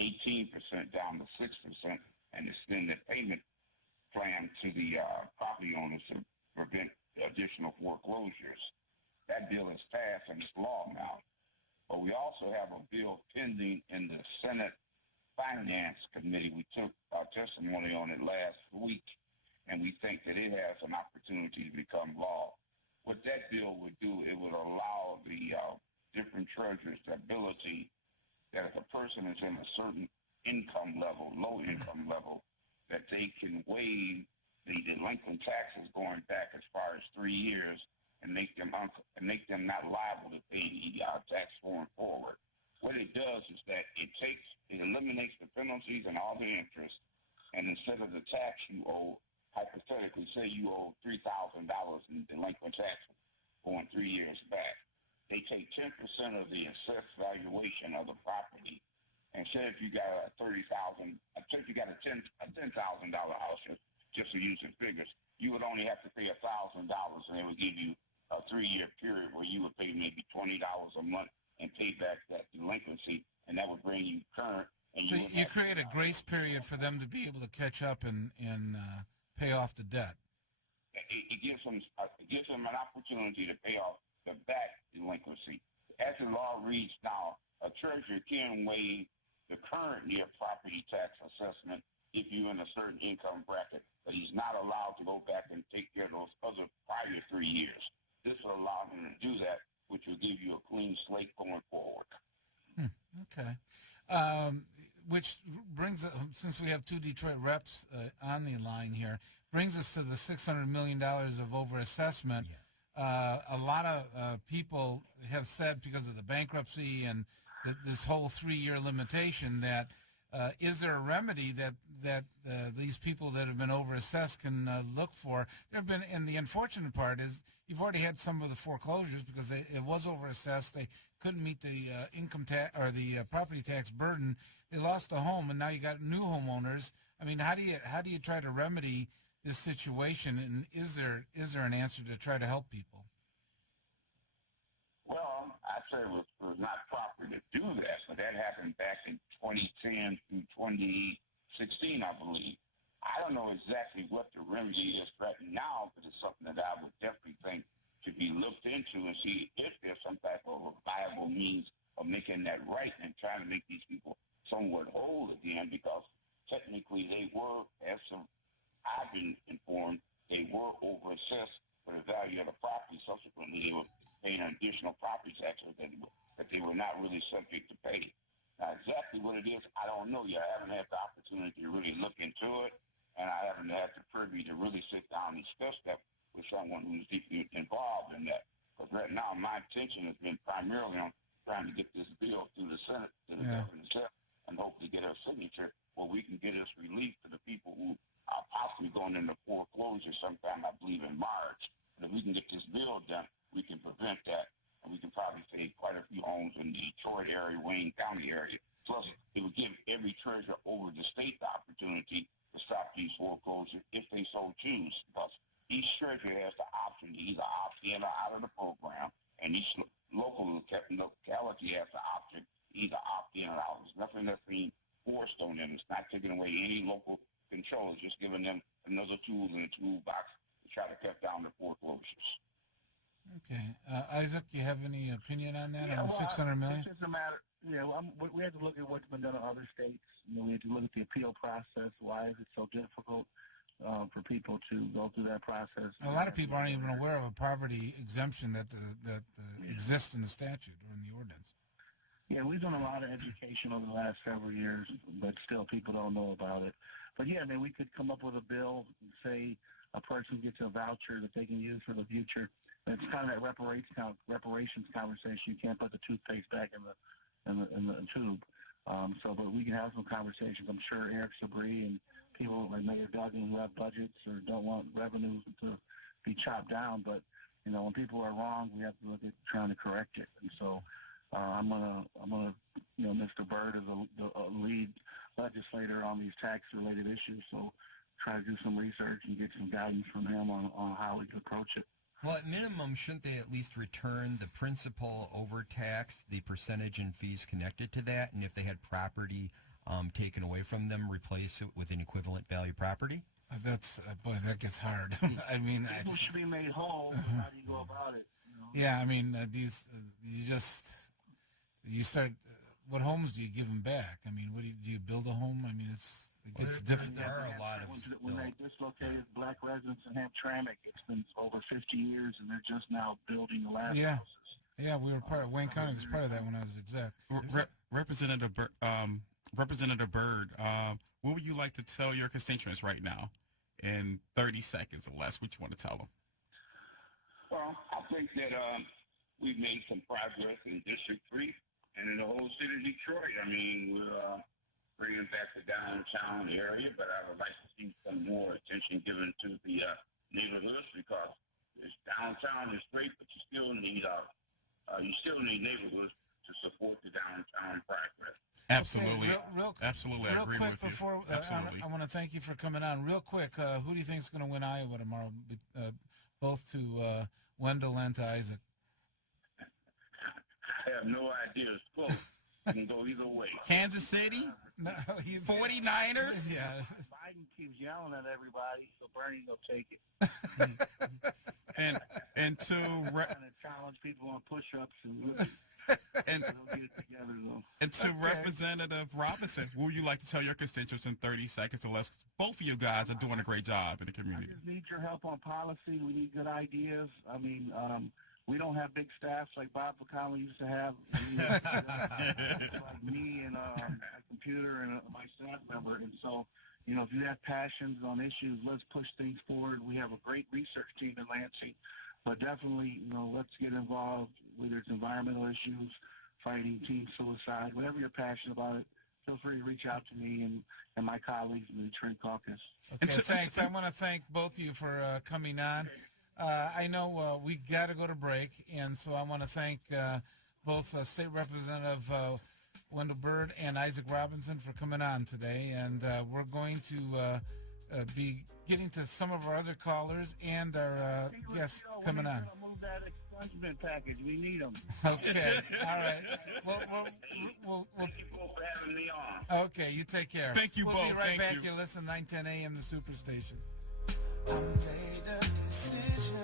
18% down to 6% and extend the payment plan to the property owners to prevent additional foreclosures. That bill is passed and it's law now. But we also have a bill pending in the Senate Finance Committee. We took our testimony on it last week, and we think that it has an opportunity to become law. What that bill would do, it would allow the different treasurers the ability that if a person is in a certain income level, low income level, that they can waive the delinquent taxes going back as far as 3 years and make them not liable to pay the tax going forward. What it does is that it eliminates the penalties and all the interest, and instead of the tax you owe, hypothetically, say you owe $3,000 in delinquent taxes going 3 years back, they take 10% of the assessed valuation of the property, and say if you got a $10,000 house, just to use the figures, you would only have to pay $1,000, and they would give you a 3-year period where you would pay maybe $20 a month and pay back that delinquency, and that would bring you current. And so you create a grace period for them to be able to catch up and pay off the debt. It gives them an opportunity to pay off the back delinquency. As the law reads now, a treasurer can waive the current year property tax assessment if you're in a certain income bracket, but he's not allowed to go back and take care of those other prior 3 years. This will allow him to do that, which will give you a clean slate going forward. Okay. Which brings, since we have two Detroit reps on the line here, brings us to the $600 million of overassessment. A lot of people have said, because of the bankruptcy and this whole 3-year limitation, that is there a remedy that these people that have been overassessed can look for? There have been, and the unfortunate part is you've already had some of the foreclosures because it was overassessed. They couldn't meet the income tax or the property tax burden. They lost a home, and now you got new homeowners. I mean, how do you try to remedy this situation? And is there an answer to try to help people? Well, I say it was not proper to do that, but that happened back in 2010 through 2016, I believe. I don't know exactly what the remedy is right now, but it's something that I would definitely think should be looked into and see if there's some type of a viable means of making that right and trying to make these people somewhat whole again, because technically they were, as I've been informed, they were overassessed for the value of the property. Subsequently, they were paying additional property taxes that they were not really subject to pay. Now, exactly what it is, I don't know yet. I haven't had the opportunity to really look into it, and I haven't had the privy to really sit down and discuss that with someone who's deeply involved in that. Because right now, my attention has been primarily on trying to get this bill through the Senate, to the governor itself, and hopefully get a signature where we can get us relief to the people who are possibly going into foreclosure sometime, I believe, in March. And if we can get this bill done, we can prevent that, and we can probably save quite a few homes in the Detroit area, Wayne County area. Plus, it would give every treasurer over the state the opportunity to stop these foreclosures if they so choose. Because each treasurer has the option to either opt in or out of the program, and each local locality has the option to either opt in or out. There's nothing that's being forced on them. It's not taking away any local control. It's just giving them another tool in the toolbox to try to cut down the foreclosures. Okay. Isaac, you have any opinion on that, on the $600 million? It's just a matter, we have to look at what's been done in other states. We have to look at the appeal process. Why is it so difficult for people to go through that process? A lot of people aren't even aware of a poverty exemption that exists in the statute or in the ordinance. Yeah, we've done a lot of education over the last several years, but still people don't know about it. But yeah, we could come up with a bill and say a person gets a voucher that they can use for the future. It's kind of that reparations conversation. You can't put the toothpaste back in the tube. But we can have some conversations. I'm sure Eric's agree, and people like Mayor Duggan who have budgets or don't want revenues to be chopped down. But when people are wrong, we have to look at trying to correct it. And so I'm gonna, Mr. Byrd is a lead legislator on these tax-related issues, so try to do some research and get some guidance from him on how we can approach it. Well, at minimum, shouldn't they at least return the principal over tax, the percentage and fees connected to that, and if they had property taken away from them, replace it with an equivalent value property? That's boy, that gets hard. I mean, people should be made whole. How do you go about it? Yeah, I mean, you start. What homes do you give them back? I mean, do you build a home? I mean, it gets difficult. There are a lot of when they dislocated black residents in Hamtramck, it's been over 50 years, and they're just now building the last houses. Yeah, we were part of Wayne County was part of that when I was exec. Representative Byrd, what would you like to tell your constituents right now in 30 seconds or less? What you want to tell them? Well, I think that we've made some progress in District 3 and in the whole city of Detroit. I mean, we're bringing back the downtown area, but I would like to see some more attention given to the neighborhoods, because this downtown is great, but you still need neighborhoods to support the downtown progress. Absolutely. Okay, absolutely. I agree with you. Before, Absolutely. I want to thank you for coming on. Real quick, who do you think is going to win Iowa tomorrow, both to Wendell and to Isaac? I have no idea. It's close. It can go either way. Kansas City? No, 49ers? Yeah. Biden keeps yelling at everybody, so Bernie will take it. and to challenge people on push-ups and get it together, though. And to Representative Robinson, what would you like to tell your constituents in 30 seconds or less? Both of you guys are doing a great job in the community. I just need your help on policy. We need good ideas. I mean, we don't have big staffs like Bob Ficano used to have. Like me and a computer and my staff member. And so, if you have passions on issues, let's push things forward. We have a great research team in Lansing, but definitely, let's get involved, whether it's environmental issues, fighting teen suicide, whatever you're passionate about it. Feel free to reach out to me and my colleagues in the Detroit Caucus. Okay, thanks. I want to thank both of you for coming on. I know we got to go to break, and so I want to thank both State Representative Wendell Byrd and Isaac Robinson for coming on today. And we're going to be getting to some of our other callers and our guests coming on. Move that expungement package. We need them. Okay. All right. We'll Thank you both for having me on. Okay. You take care. Thank you we'll both. We'll be right Thank back. you. You listen 910 AM the Superstation. I made a decision.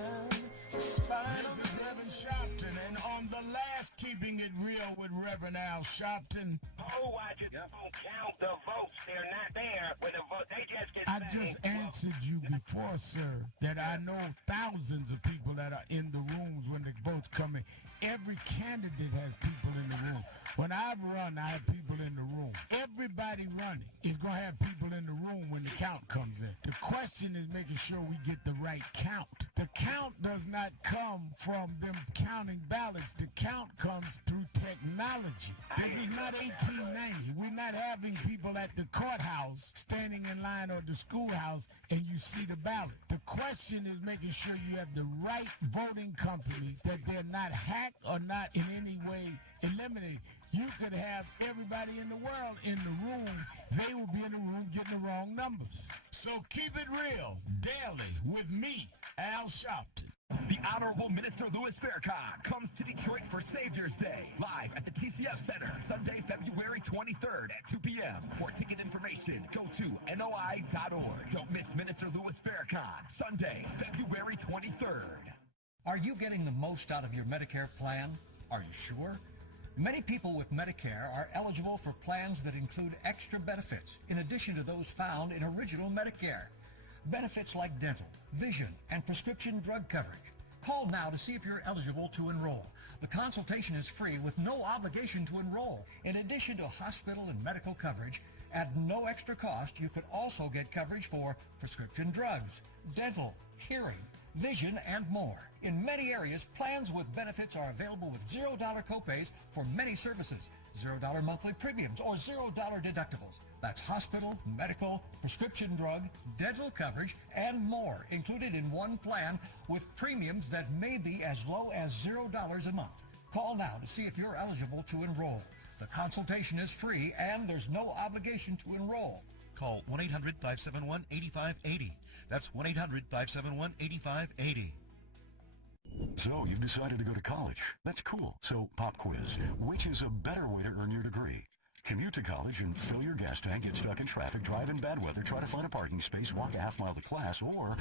This is Reverend Shopton, and on the last Keeping It Real with Reverend Al Shopton. Oh, I just don't count the votes. They're not there. When the vote, they just get I just answered you before, sir, that I know thousands of people that are in the rooms when the votes come in. Every candidate has people in the room. When I've run, I have people in the room. Everybody running is going to have people in the room when the count comes in. The question is making sure we get the right count. The count does not come from them counting ballots. The count comes through technology. This is not 1890. We're not having people at the courthouse standing in line or the schoolhouse and you see the ballot. The question is making sure you have the right voting companies, that they're not hacked or not in any way eliminated. You could have everybody in the world in the room. They will be in the room getting the wrong numbers. So keep it real daily with me, Al Shopton. The Honorable Minister Louis Farrakhan comes to Detroit for Savior's Day, live at the TCF Center, Sunday, February 23rd at 2 p.m. For ticket information, go to NOI.org. Don't miss Minister Louis Farrakhan, Sunday, February 23rd. Are you getting the most out of your Medicare plan? Are you sure? Many people with Medicare are eligible for plans that include extra benefits in addition to those found in original Medicare. Benefits like dental, vision, and prescription drug coverage. Call now to see if you're eligible to enroll. The consultation is free with no obligation to enroll. In addition to hospital and medical coverage, at no extra cost, you could also get coverage for prescription drugs, dental, hearing, vision, and more. In many areas, plans with benefits are available with $0 copays for many services, $0 monthly premiums, or $0 deductibles. That's hospital, medical, prescription drug, dental coverage, and more included in one plan with premiums that may be as low as $0 a month. Call now to see if you're eligible to enroll. The consultation is free and there's no obligation to enroll. Call 1-800-571-8580. That's 1-800-571-8580. So you've decided to go to college. That's cool. So pop quiz. Which is a better way to earn your degree? Commute to college and fill your gas tank, get stuck in traffic, drive in bad weather, try to find a parking space, walk a half mile to class, or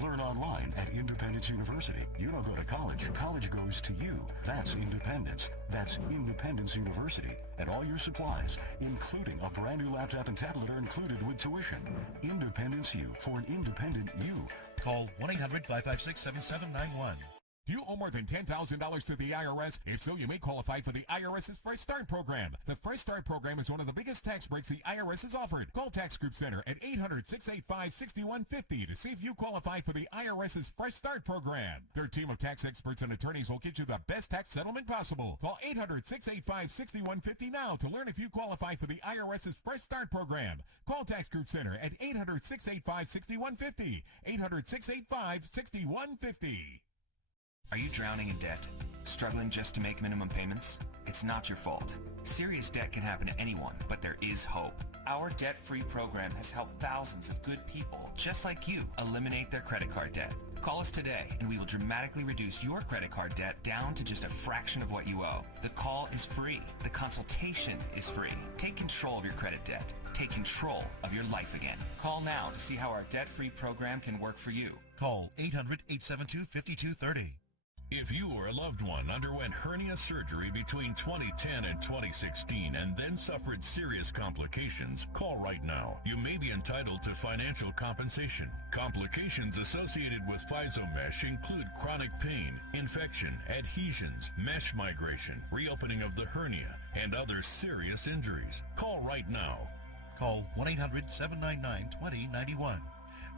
learn online at Independence University. You don't go to college. College goes to you. That's independence. That's Independence University. And all your supplies, including a brand new laptop and tablet, are included with tuition. Independence U for an independent you. Call 1-800-556-7791. Do you owe more than $10,000 to the IRS? If so, you may qualify for the IRS's Fresh Start program. The Fresh Start program is one of the biggest tax breaks the IRS has offered. Call Tax Group Center at 800-685-6150 to see if you qualify for the IRS's Fresh Start program. Their team of tax experts and attorneys will get you the best tax settlement possible. Call 800-685-6150 now to learn if you qualify for the IRS's Fresh Start program. Call Tax Group Center at 800-685-6150. 800-685-6150. Are you drowning in debt? Struggling just to make minimum payments? It's not your fault. Serious debt can happen to anyone, but there is hope. Our debt-free program has helped thousands of good people, just like you, eliminate their credit card debt. Call us today, and we will dramatically reduce your credit card debt down to just a fraction of what you owe. The call is free. The consultation is free. Take control of your credit debt. Take control of your life again. Call now to see how our debt-free program can work for you. Call 800-872-5230. If you or a loved one underwent hernia surgery between 2010 and 2016 and then suffered serious complications, call right now. You may be entitled to financial compensation. Complications associated with FISO-mesh include chronic pain, infection, adhesions, mesh migration, reopening of the hernia, and other serious injuries. Call right now. Call 1-800-799-2091.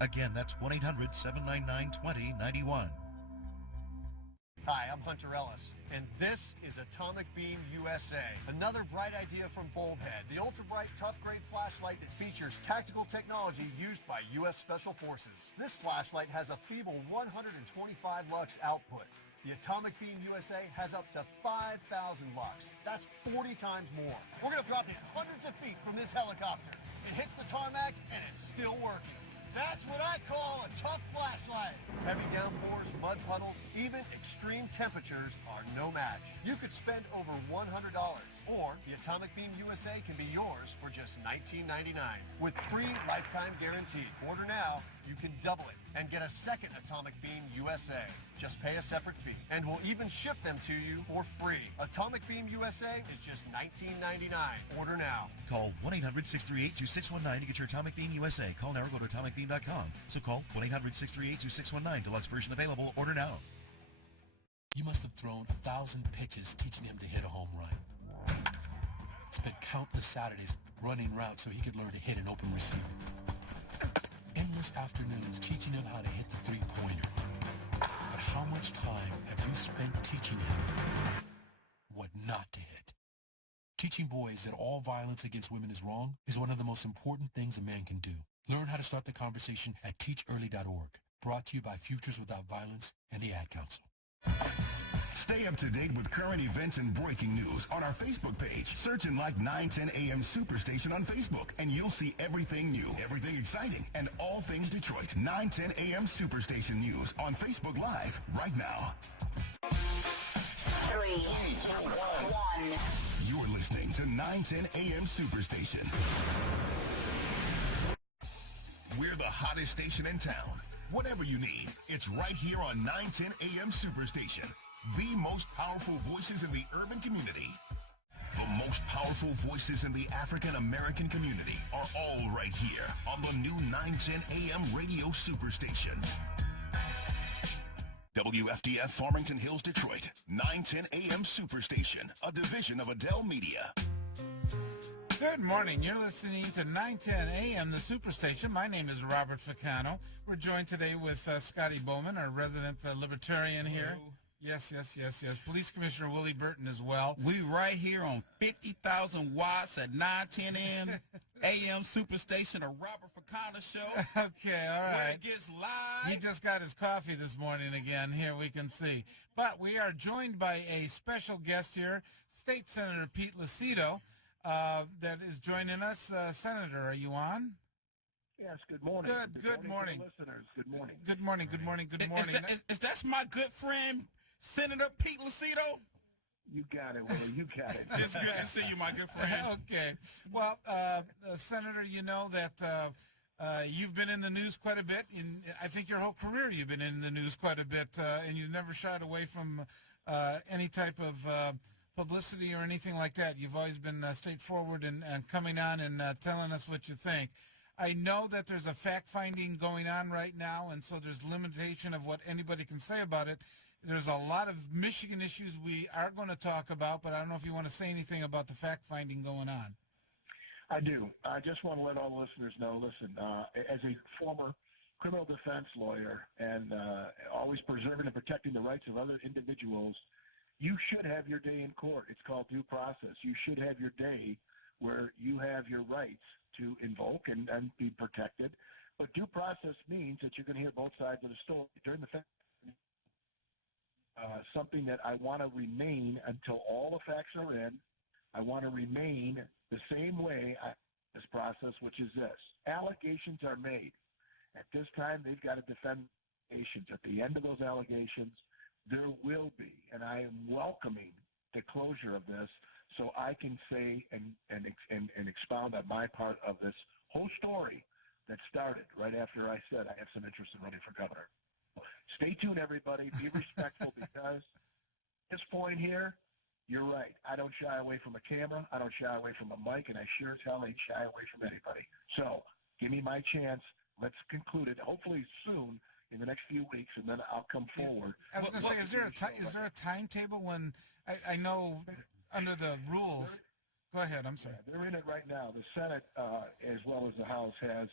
Again, that's 1-800-799-2091. Hi, I'm Hunter Ellis, and this is Atomic Beam USA. Another bright idea from Bulbhead, the ultra-bright, tough-grade flashlight that features tactical technology used by U.S. Special Forces. This flashlight has a feeble 125 lux output. The Atomic Beam USA has up to 5,000 lux. That's 40 times more. We're going to drop it hundreds of feet from this helicopter. It hits the tarmac, and it's still working. That's what I call a tough flashlight. Heavy downpours, mud puddles, even extreme temperatures are no match. You could spend over $100, or the Atomic Beam USA can be yours for just $19.99 with free lifetime guarantee. Order now, you can double it and get a second Atomic Beam USA. Just pay a separate fee, and we'll even ship them to you for free. Atomic Beam USA is just $19.99. Order now. Call 1-800-638-2619 to get your Atomic Beam USA. Call now or go to atomicbeam.com. So call 1-800-638-2619. Deluxe version available. Order now. You must have thrown 1,000 pitches teaching him to hit a home run. Spent countless Saturdays running routes so he could learn to hit an open receiver. Endless afternoons teaching him how to hit the three-pointer. But how much time have you spent teaching him what not to hit? Teaching boys that all violence against women is wrong is one of the most important things a man can do. Learn how to start the conversation at teachearly.org. Brought to you by Futures Without Violence and the Ad Council. Stay up to date with current events and breaking news on our Facebook page. Search and like 910 AM Superstation on Facebook, and you'll see everything new, everything exciting, and all things Detroit. 910 AM Superstation News on Facebook Live right now. 3, 2, 1. You're listening to 910 AM Superstation. We're the hottest station in town. Whatever you need, it's right here on 910 AM Superstation. The most powerful voices in the urban community. The most powerful voices in the African American community are all right here on the new 910 AM Radio Superstation. WFDF Farmington Hills, Detroit. 910 AM Superstation, a division of Adele Media. Good morning. You're listening to 910 AM, the Superstation. My name is Robert Ficano. We're joined today with Scotty Boman, our resident libertarian here. Yes. Police Commissioner Willie Burton as well. We right here on 50,000 watts at 910 AM. AM Superstation, a Robert Ficano show. Okay, all right. Where it gets live. He just got his coffee this morning again. Here we can see. But we are joined by a special guest here, State Senator Pete Lucido, that is joining us. Senator, are you on? Yes, good morning. Good morning. Listeners, good morning. Good morning, good morning, good morning. Is that my good friend, Senator Pete Lucido? You got it, Willie. You got it. It's good to see you, my good friend. Okay. Well, Senator, you know that you've been in the news quite a bit. I think your whole career you've been in the news quite a bit, and you've never shied away from any type of publicity or anything like that. You've always been straightforward and coming on and telling us what you think. I know that there's a fact-finding going on right now, and so there's limitation of what anybody can say about it. There's a lot of Michigan issues we are going to talk about, but I don't know if you want to say anything about the fact-finding going on. I do. I just want to let all listeners know, listen, as a former criminal defense lawyer and always preserving and protecting the rights of other individuals, you should have your day in court. It's called due process. You should have your day where you have your rights to invoke and be protected. But due process means that you're going to hear both sides of the story. During the fact something that I want to remain until all the facts are in. I want to remain the same way this process, which is this. Allegations are made. At this time, they've got to defend allegations. At the end of those allegations, there will be, and I am welcoming the closure of this so I can say and expound on my part of this whole story that started right after I said I have some interest in running for governor. Stay tuned, everybody. Be respectful because at this point here, you're right. I don't shy away from a camera. I don't shy away from a mic, and I sure as hell ain't shy away from anybody. So give me my chance. Let's conclude it, hopefully soon, in the next few weeks, and then I'll come forward. I was going to say, is there a timetable when I know under the rules? Go ahead. I'm sorry. Yeah, they're in it right now. The Senate, as well as the House, has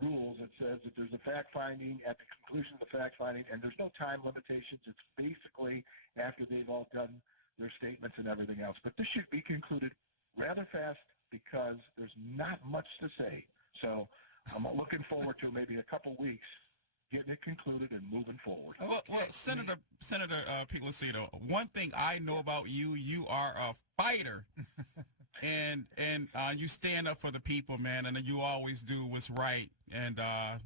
rules that says that there's a fact-finding at the conclusion of the fact-finding, and there's no time limitations. It's basically after they've all done their statements and everything else. But this should be concluded rather fast because there's not much to say. So I'm looking forward to maybe a couple weeks getting it concluded and moving forward. Well, Senator Pete Lucido, one thing I know about you, you are a fighter. And you stand up for the people, man, and you always do what's right. And,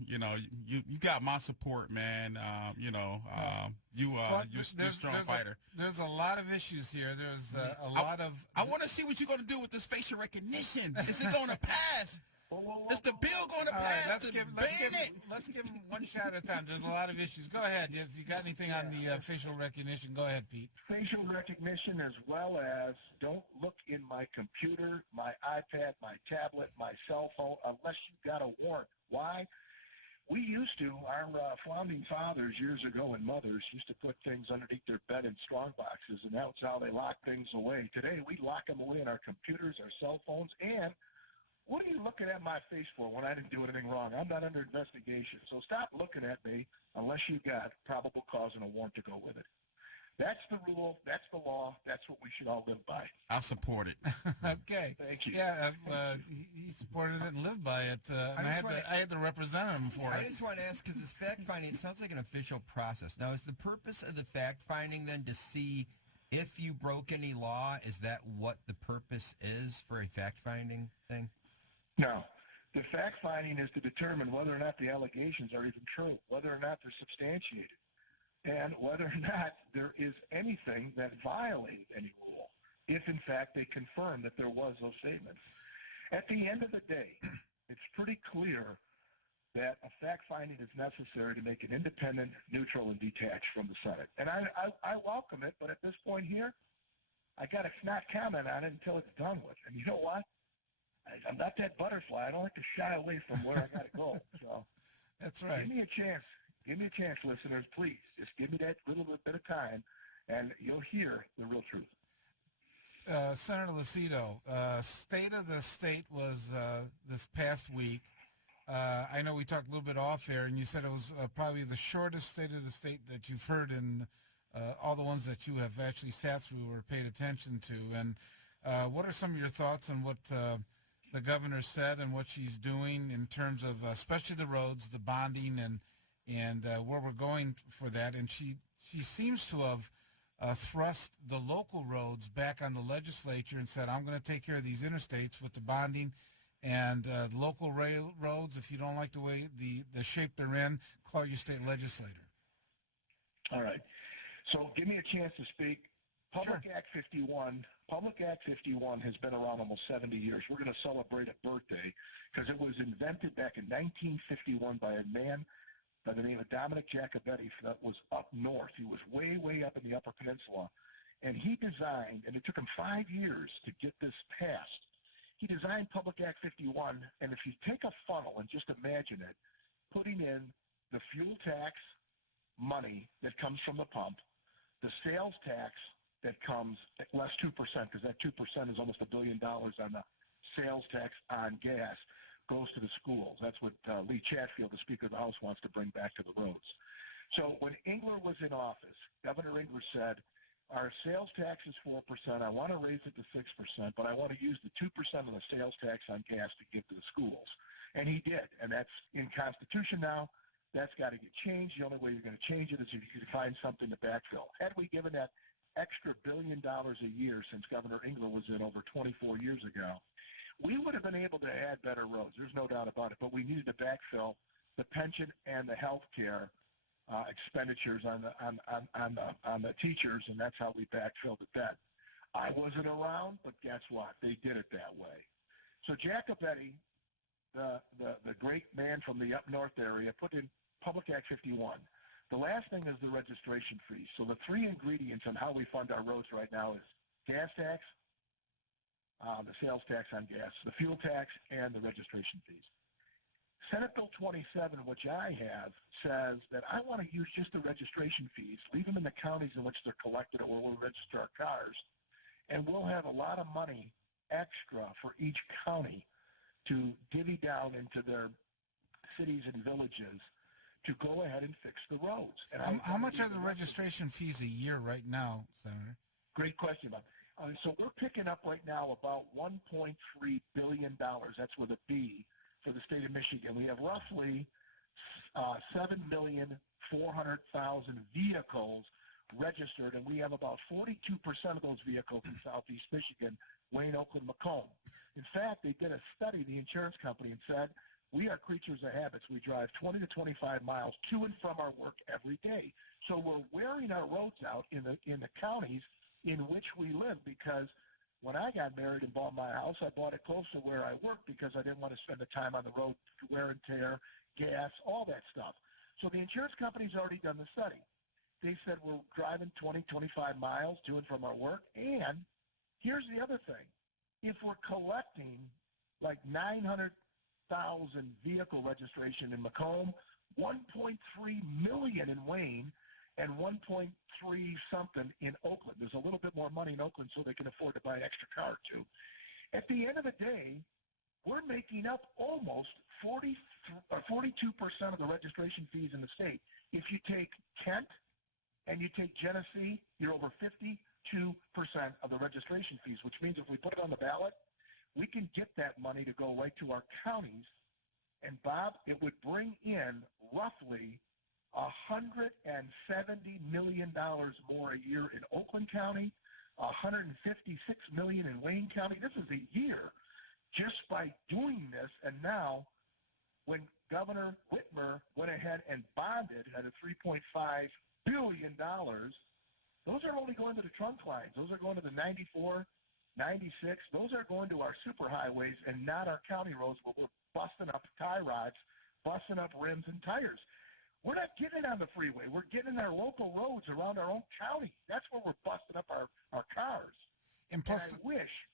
you know, you got my support, man. You're a strong fighter. There's a lot of issues here. There's a lot of... I want to see what you're going to do with this facial recognition. Is it going to pass? Is the bill going to pass? Let's give him one shot at a time. There's a lot of issues. Go ahead. If you got anything on the facial recognition, go ahead, Pete. Facial recognition, as well as don't look in my computer, my iPad, my tablet, my cell phone, unless you got a warrant. Why? We used to, our founding fathers years ago and mothers used to put things underneath their bed in strong boxes, and that's how they lock things away. Today, we lock them away in our computers, our cell phones, and what are you looking at my face for when I didn't do anything wrong? I'm not under investigation. So stop looking at me unless you got probable cause and a warrant to go with it. That's the rule. That's the law. That's what we should all live by. I support it. Okay. Thank you. Yeah, he supported it and lived by it. I had to represent him for it. I just want to ask, because this fact-finding, it sounds like an official process. Now, is the purpose of the fact-finding then to see if you broke any law? Is that what the purpose is for a fact-finding thing? No. The fact-finding is to determine whether or not the allegations are even true, whether or not they're substantiated, and whether or not there is anything that violated any rule, if in fact they confirm that there was those statements. At the end of the day, it's pretty clear that a fact-finding is necessary to make it independent, neutral, and detached from the Senate. And I welcome it, but at this point here, I got to not comment on it until it's done with. And you know what? I'm not that butterfly. I don't like to shy away from where I got to go. So that's right. Give me a chance. Give me a chance, listeners, please. Just give me that little bit of time, and you'll hear the real truth. Senator Lucido, State of the State was this past week. I know we talked a little bit off air, and you said it was probably the shortest State of the State that you've heard in all the ones that you have actually sat through or paid attention to. And what are some of your thoughts on what the governor said and what she's doing in terms of especially the roads, the bonding, and where we're going for that. And she seems to have thrust the local roads back on the legislature and said, I'm going to take care of these interstates with the bonding and local railroads. If you don't like the way the shape they're in, call your state legislator. All right. So give me a chance to speak. Public Act 51 has been around almost 70 years. We're going to celebrate a birthday because it was invented back in 1951 by a man by the name of Dominic Jacobetti that was up north. He was way, way up in the Upper Peninsula. And he designed, and it took him 5 years to get this passed. He designed Public Act 51, and if you take a funnel and just imagine it, putting in the fuel tax money that comes from the pump, the sales tax that comes at less 2%, because that 2% is almost $1 billion on the sales tax on gas, goes to the schools. That's what Lee Chatfield, the Speaker of the House, wants to bring back to the roads. So when Engler was in office, Governor Engler said, our sales tax is 4%. I want to raise it to 6%, but I want to use the 2% of the sales tax on gas to give to the schools. And he did, and that's in Constitution now. That's got to get changed. The only way you're going to change it is if you can find something to backfill. Had we given that extra $1 billion a year since Governor Engler was in over 24 years ago, we would have been able to add better roads. There's no doubt about it. But we needed to backfill the pension and the health care expenditures on the teachers, and that's how we backfilled the debt. I wasn't around, but guess what? They did it that way. So Jacobetti, the great man from the up north area, put in Public Act 51. The last thing is the registration fees. So the three ingredients on how we fund our roads right now is gas tax, the sales tax on gas, the fuel tax, and the registration fees. Senate Bill 27, which I have, says that I want to use just the registration fees, leave them in the counties in which they're collected or where we'll register our cars, and we'll have a lot of money extra for each county to divvy down into their cities and villages to go ahead and fix the roads. And how much are the registration fees a year right now, Senator? Great question, Bob. So we're picking up right now about $1.3 billion. That's with a B for the state of Michigan. We have roughly 7,400,000 vehicles registered, and we have about 42% of those vehicles in Southeast Michigan, Wayne, Oakland, Macomb. In fact, they did a study, the insurance company, and said, we are creatures of habits. We drive 20 to 25 miles to and from our work every day. So we're wearing our roads out in the counties in which we live, because when I got married and bought my house, I bought it close to where I work because I didn't want to spend the time on the road, wear and tear, gas, all that stuff. So the insurance company's already done the study. They said we're driving 20, 25 miles to and from our work. And here's the other thing. If we're collecting like 900,000 vehicle registration in Macomb, 1.3 million in Wayne, and 1.3 something in Oakland. There's a little bit more money in Oakland so they can afford to buy an extra car or two. At the end of the day, we're making up almost 42% of the registration fees in the state. If you take Kent and you take Genesee, you're over 52% of the registration fees, which means if we put it on the ballot, we can get that money to go right to our counties. And, Bob, it would bring in roughly $170 million more a year in Oakland County, $156 million in Wayne County. This is a year just by doing this. And now, when Governor Whitmer went ahead and bonded at a $3.5 billion, those are only going to the trunk lines. Those are going to the 94, 96. Those are going to our superhighways and not our county roads where we're busting up tie rods, busting up rims and tires. We're not getting it on the freeway. We're getting in our local roads around our own county. That's where we're busting up our cars. And plus, I wish.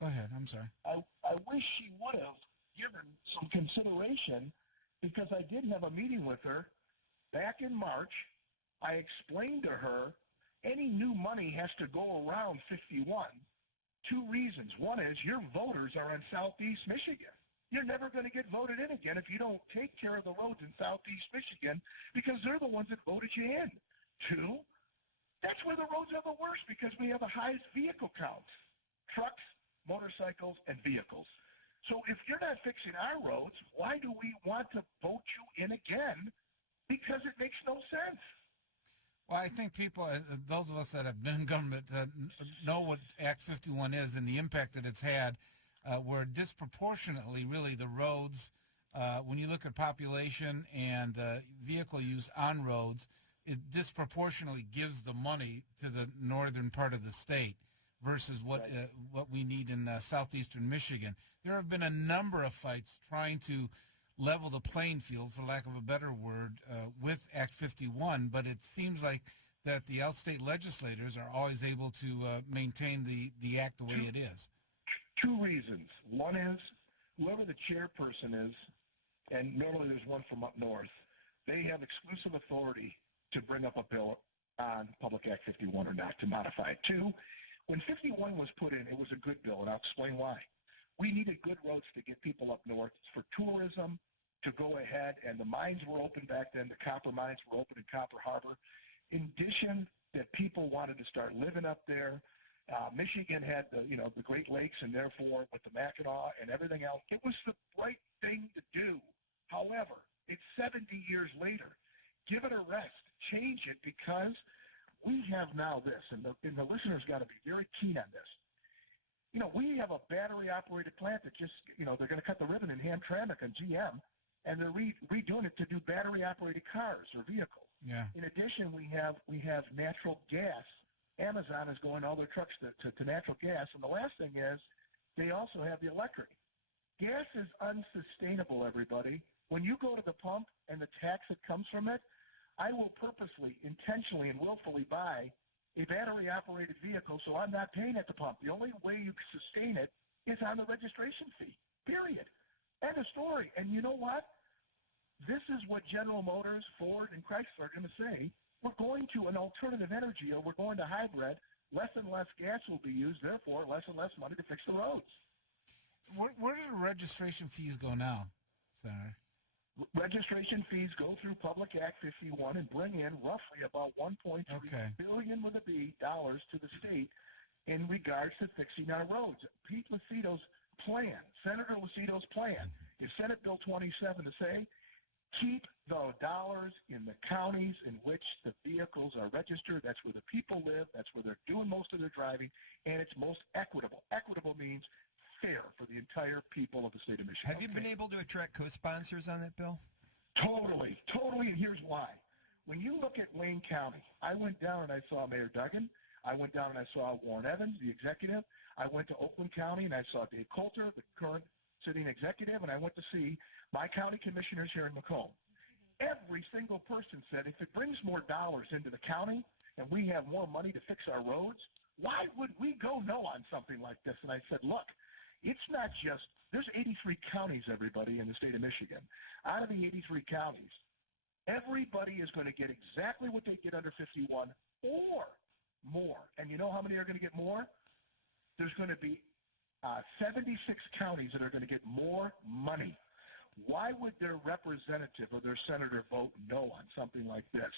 Go ahead. I'm sorry. I wish she would have given some consideration, because I did have a meeting with her back in March. I explained to her any new money has to go around 51. Two reasons. One is your voters are in Southeast Michigan. You're never going to get voted in again if you don't take care of the roads in Southeast Michigan, because they're the ones that voted you in. Two, that's where the roads are the worst, because we have the highest vehicle counts, trucks, motorcycles, and vehicles. So if you're not fixing our roads, why do we want to vote you in again? Because it makes no sense. Well, I think people, those of us that have been in government, know what Act 51 is and the impact that it's had, where disproportionately, really, the roads, when you look at population and vehicle use on roads, it disproportionately gives the money to the northern part of the state versus what we need in southeastern Michigan. There have been a number of fights trying to level the playing field, for lack of a better word, with Act 51, but it seems like that the outstate legislators are always able to maintain the act the way it is. Two reasons. One is whoever the chairperson is, and normally there's one from up north, they have exclusive authority to bring up a bill on Public Act 51 or not, to modify it. Two, when 51 was put in, it was a good bill, and I'll explain why. We needed good roads to get people up north for tourism, to go ahead, and the mines were open back then. The copper mines were open in Copper Harbor. In addition, that people wanted to start living up there. Michigan had the Great Lakes, and therefore with the Mackinac and everything else, it was the right thing to do. However, it's 70 years later. Give it a rest. Change it, because we have now this, and the listeners got to be very keen on this. We have a battery-operated plant that just, they're going to cut the ribbon in Hamtramck and GM, and they're redoing it to do battery-operated cars or vehicles. Yeah. In addition, we have natural gas. Amazon is going all their trucks to natural gas, and the last thing is they also have the electric. Gas is unsustainable, everybody. When you go to the pump and the tax that comes from it, I will purposely, intentionally, and willfully buy a battery-operated vehicle so I'm not paying at the pump. The only way you can sustain it is on the registration fee, period. End of story. And you know what? This is what General Motors, Ford, and Chrysler are going to say. We're going to an alternative energy, or we're going to hybrid. Less and less gas will be used, therefore less and less money to fix the roads. Where do the registration fees go now, Senator? Registration fees go through Public Act 51 and bring in roughly about $1.3 billion with a B dollars to the state in regards to fixing our roads. Pete Lucido's plan, Senator Lucido's plan, is Senate Bill 27 to say, keep the dollars in the counties in which the vehicles are registered. That's where the people live. That's where they're doing most of their driving, and it's most equitable. Equitable means fair for the entire people of the state of Michigan. Have you been able to attract co-sponsors on that bill? Totally, and here's why. When you look at Wayne County, I went down and I saw Mayor Duggan. I went down and I saw Warren Evans, the executive. I went to Oakland County and I saw Dave Coulter, the current sitting executive, and I went to see my county commissioners here in Macomb. Every single person said, if it brings more dollars into the county and we have more money to fix our roads, why would we go no on something like this? And I said, look, it's not just, there's 83 counties, everybody, in the state of Michigan. Out of the 83 counties, everybody is going to get exactly what they get under 51 or more. And you know how many are going to get more? There's going to be 76 counties that are going to get more money. Why would their representative or their senator vote no on something like this?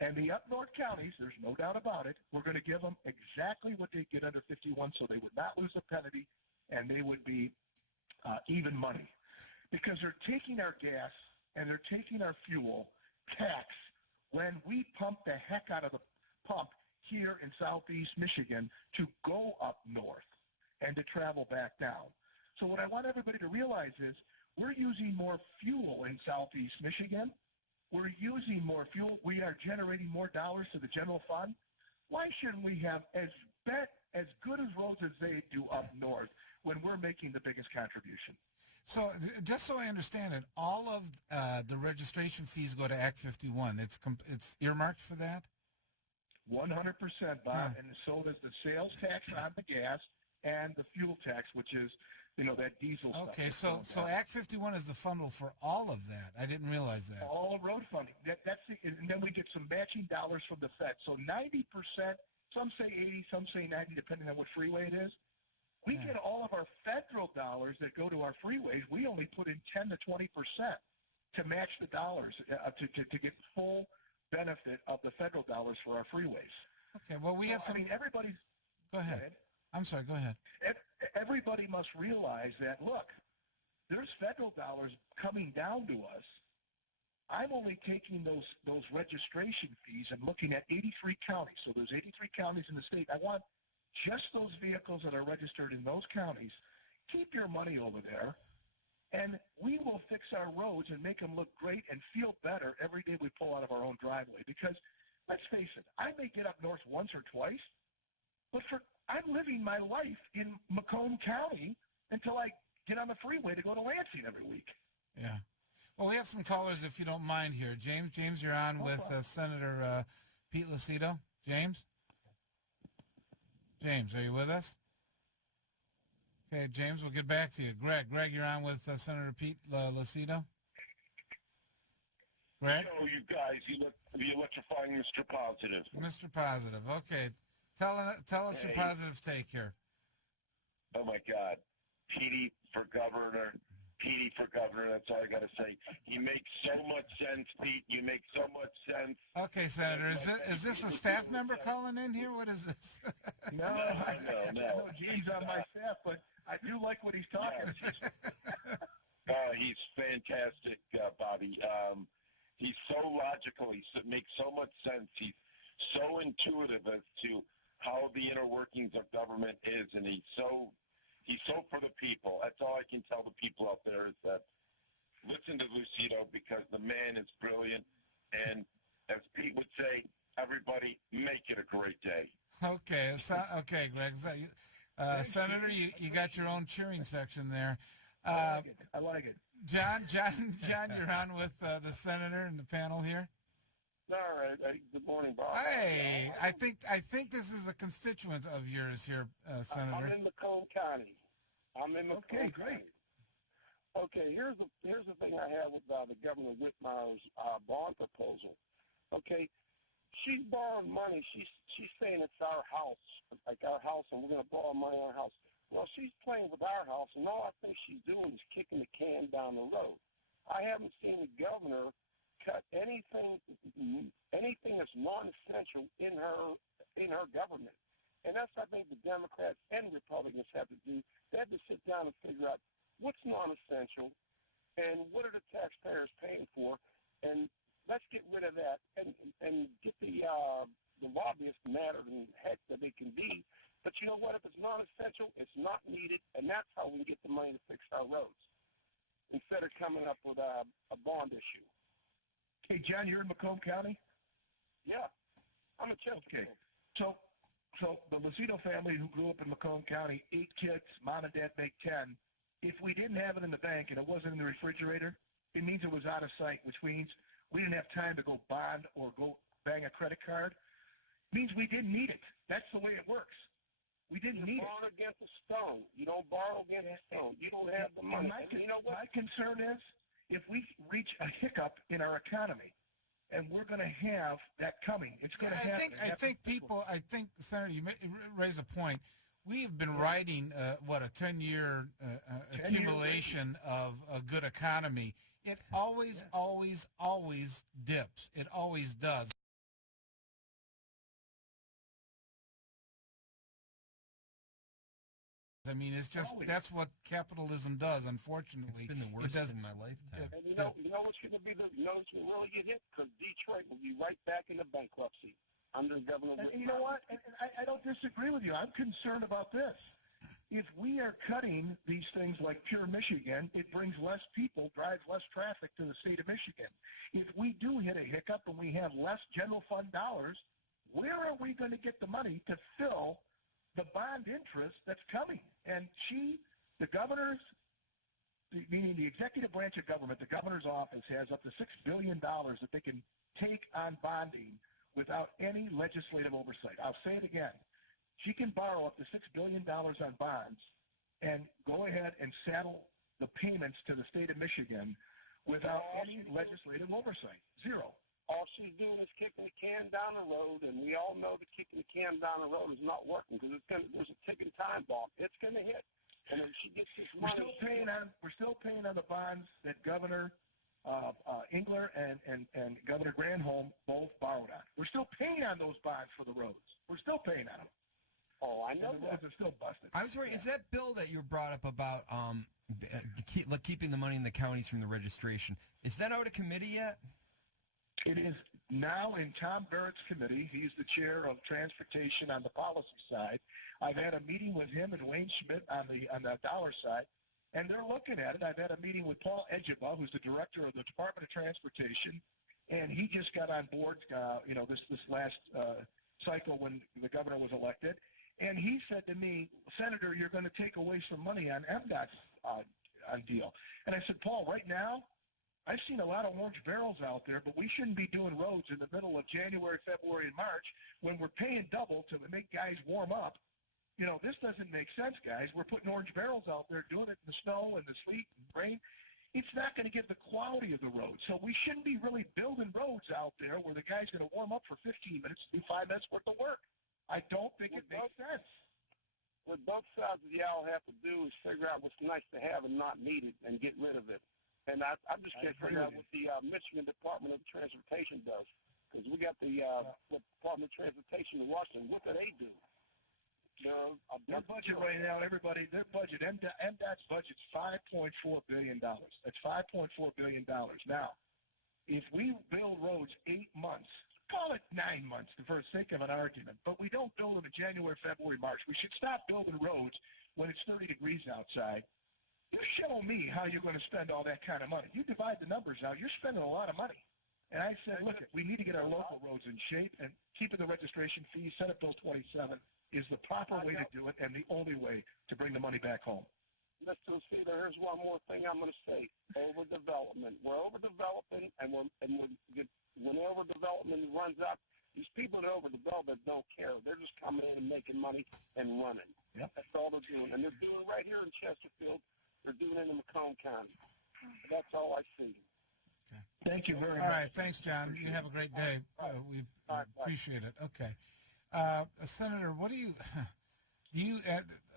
And the up north counties, there's no doubt about it, we're going to give them exactly what they get under 51 so they would not lose a penny and they would be even money. Because they're taking our gas and they're taking our fuel tax when we pump the heck out of the pump here in southeast Michigan to go up north and to travel back down. So what I want everybody to realize is we're using more fuel in southeast Michigan. We're using more fuel. We are generating more dollars to the general fund. Why shouldn't we have as good as roads as they do up north when we're making the biggest contribution? So just so I understand it, all of the registration fees go to Act 51. It's earmarked for that? 100%, Bob, and so does the sales tax on the gas and the fuel tax, which is, that diesel stuff. Okay, so Act 51 is the funnel for all of that. I didn't realize that. All road funding. And then we get some matching dollars from the Fed. So 90%, some say 80, some say 90, depending on what freeway it is. We get all of our federal dollars that go to our freeways. We only put in 10 to 20% to match the dollars to get full benefit of the federal dollars for our freeways. Okay, well, we have some... everybody's... Go ahead. I'm sorry, go ahead. Everybody must realize that, look, there's federal dollars coming down to us. I'm only taking those registration fees and looking at 83 counties. So there's 83 counties in the state. I want just those vehicles that are registered in those counties. Keep your money over there, and we will fix our roads and make them look great and feel better every day we pull out of our own driveway. Because let's face it, I may get up north once or twice, but I'm living my life in Macomb County until I get on the freeway to go to Lansing every week. Yeah. Well, we have some callers, if you don't mind here. James, you're on with Senator Pete Lucido. James, are you with us? Okay, James, we'll get back to you. Greg, you're on with Senator Pete Lucido. Greg? So you guys, you electrifying Mr. Positive. Mr. Positive, okay. Tell us your positive take here. Oh, my God. Petey for governor, that's all I got to say. You make so much sense, Pete. You make so much sense. Okay, Senator, is this a staff member calling in here? What is this? No. Gene's on my staff, but I do like what he's talking. He's fantastic, Bobby. He's so logical. He makes so much sense. He's so intuitive as to how the inner workings of government is, and he's so for the people. That's all I can tell the people out there is that listen to Lucido because the man is brilliant. And as Pete would say, everybody make it a great day. Okay, okay, Greg. Senator, you got your own cheering section there. I like it. John, you're on with the senator and the panel here. All right. Good morning, Bob. Hey, I think this is a constituent of yours here, Senator. I'm in Macomb County. Okay, great. Okay, here's the thing I have with the Governor Whitmire's bond proposal. Okay, she's borrowing money. She's saying it's our house, like our house, and we're going to borrow money on our house. Well, she's playing with our house, and all I think she's doing is kicking the can down the road. I haven't seen the governor cut anything that's non-essential in her government. And that's, I think, the Democrats and Republicans have to do. They have to sit down and figure out what's non-essential and what are the taxpayers paying for, and let's get rid of that and get the lobbyists madder than heck that they can be. But you know what? If it's non-essential, it's not needed, and that's how we get the money to fix our roads instead of coming up with a bond issue. Hey, John, you're in Macomb County? Yeah, I'm a Chester. Okay. So the Lucido family who grew up in Macomb County, 8 kids, mom and dad make 10. If we didn't have it in the bank and it wasn't in the refrigerator, it means it was out of sight, which means we didn't have time to go bond or go bang a credit card. It means we didn't need it. That's the way it works. We didn't need it. You borrow against a stone. You don't borrow against a stone. You don't have the money. You know what? My concern is if we reach a hiccup in our economy, and we're going to have that coming. It's going to happen. I think, Senator, you raise a point. We've been riding, a 10-year accumulation of a good economy. It always dips. It always does. I mean, it's just, that's what capitalism does, unfortunately. It's been the worst in my lifetime. And you know what's going to be what's going to really get hit? Because Detroit will be right back into bankruptcy under Governor Whitmire. And you know what? And I don't disagree with you. I'm concerned about this. If we are cutting these things like Pure Michigan, it brings less people, drives less traffic to the state of Michigan. If we do hit a hiccup and we have less general fund dollars, where are we going to get the money to fill the bond interest that's coming? And the governor's, meaning the executive branch of government, the governor's office has up to $6 billion that they can take on bonding without any legislative oversight. I'll say it again. She can borrow up to $6 billion on bonds and go ahead and saddle the payments to the state of Michigan without any legislative oversight. Zero. All she's doing is kicking the can down the road, and we all know that kicking the can down the road is not working because there's a ticking time bomb. It's going to hit, and if she gets this money, we're still paying on the bonds that Governor Engler and Governor Granholm both borrowed on. We're still paying on those bonds for the roads. We're still paying on them. Oh, I know and the roads are still busted. I was wondering, is that bill that you brought up about keeping the money in the counties from the registration, is that out of committee yet? It is now in Tom Byrd's committee. He's the chair of transportation on the policy side. I've had a meeting with him and Wayne Schmidt on the dollar side, and they're looking at it. I've had a meeting with Paul Edgeba, who's the director of the Department of Transportation, and he just got on board, this last cycle when the governor was elected. And he said to me, Senator, you're going to take away some money on MDOT's on deal. And I said, Paul, right now, I've seen a lot of orange barrels out there, but we shouldn't be doing roads in the middle of January, February, and March when we're paying double to make guys warm up. This doesn't make sense, guys. We're putting orange barrels out there, doing it in the snow and the sleet and rain. It's not going to get the quality of the road. So we shouldn't be really building roads out there where the guy's going to warm up for 15 minutes to do 5 minutes worth of work. I don't think it makes sense. What both sides of the aisle have to do is figure out what's nice to have and not needed and get rid of it. And I just can't figure out what the Michigan Department of Transportation does. Because we got the Department of Transportation in Washington. What do they do? Their budget right now, everybody, their budget, MDOT's budget's $5.4 billion. That's $5.4 billion. Now, if we build roads 8 months, call it 9 months for the sake of an argument, but we don't build them in January, February, March. We should stop building roads when it's 30 degrees outside. You show me how you're going to spend all that kind of money. You divide the numbers out, you're spending a lot of money. And I said, look, we need to get our local roads in shape, and keeping the registration fees, Senate Bill 27, is the proper way to do it and the only way to bring the money back home. Mr. Lucido, here's one more thing I'm going to say. Overdevelopment. We're overdeveloping, and when overdevelopment runs up, these people that overdevelop don't care. They're just coming in and making money and running. Yep. That's all they're doing. And they're doing it right here in Chesterfield. They're doing it in Macomb County. That's all I see. Okay. Thank you very much. All right. Thanks, John. You have a great day. We appreciate it. Okay. Senator, what do you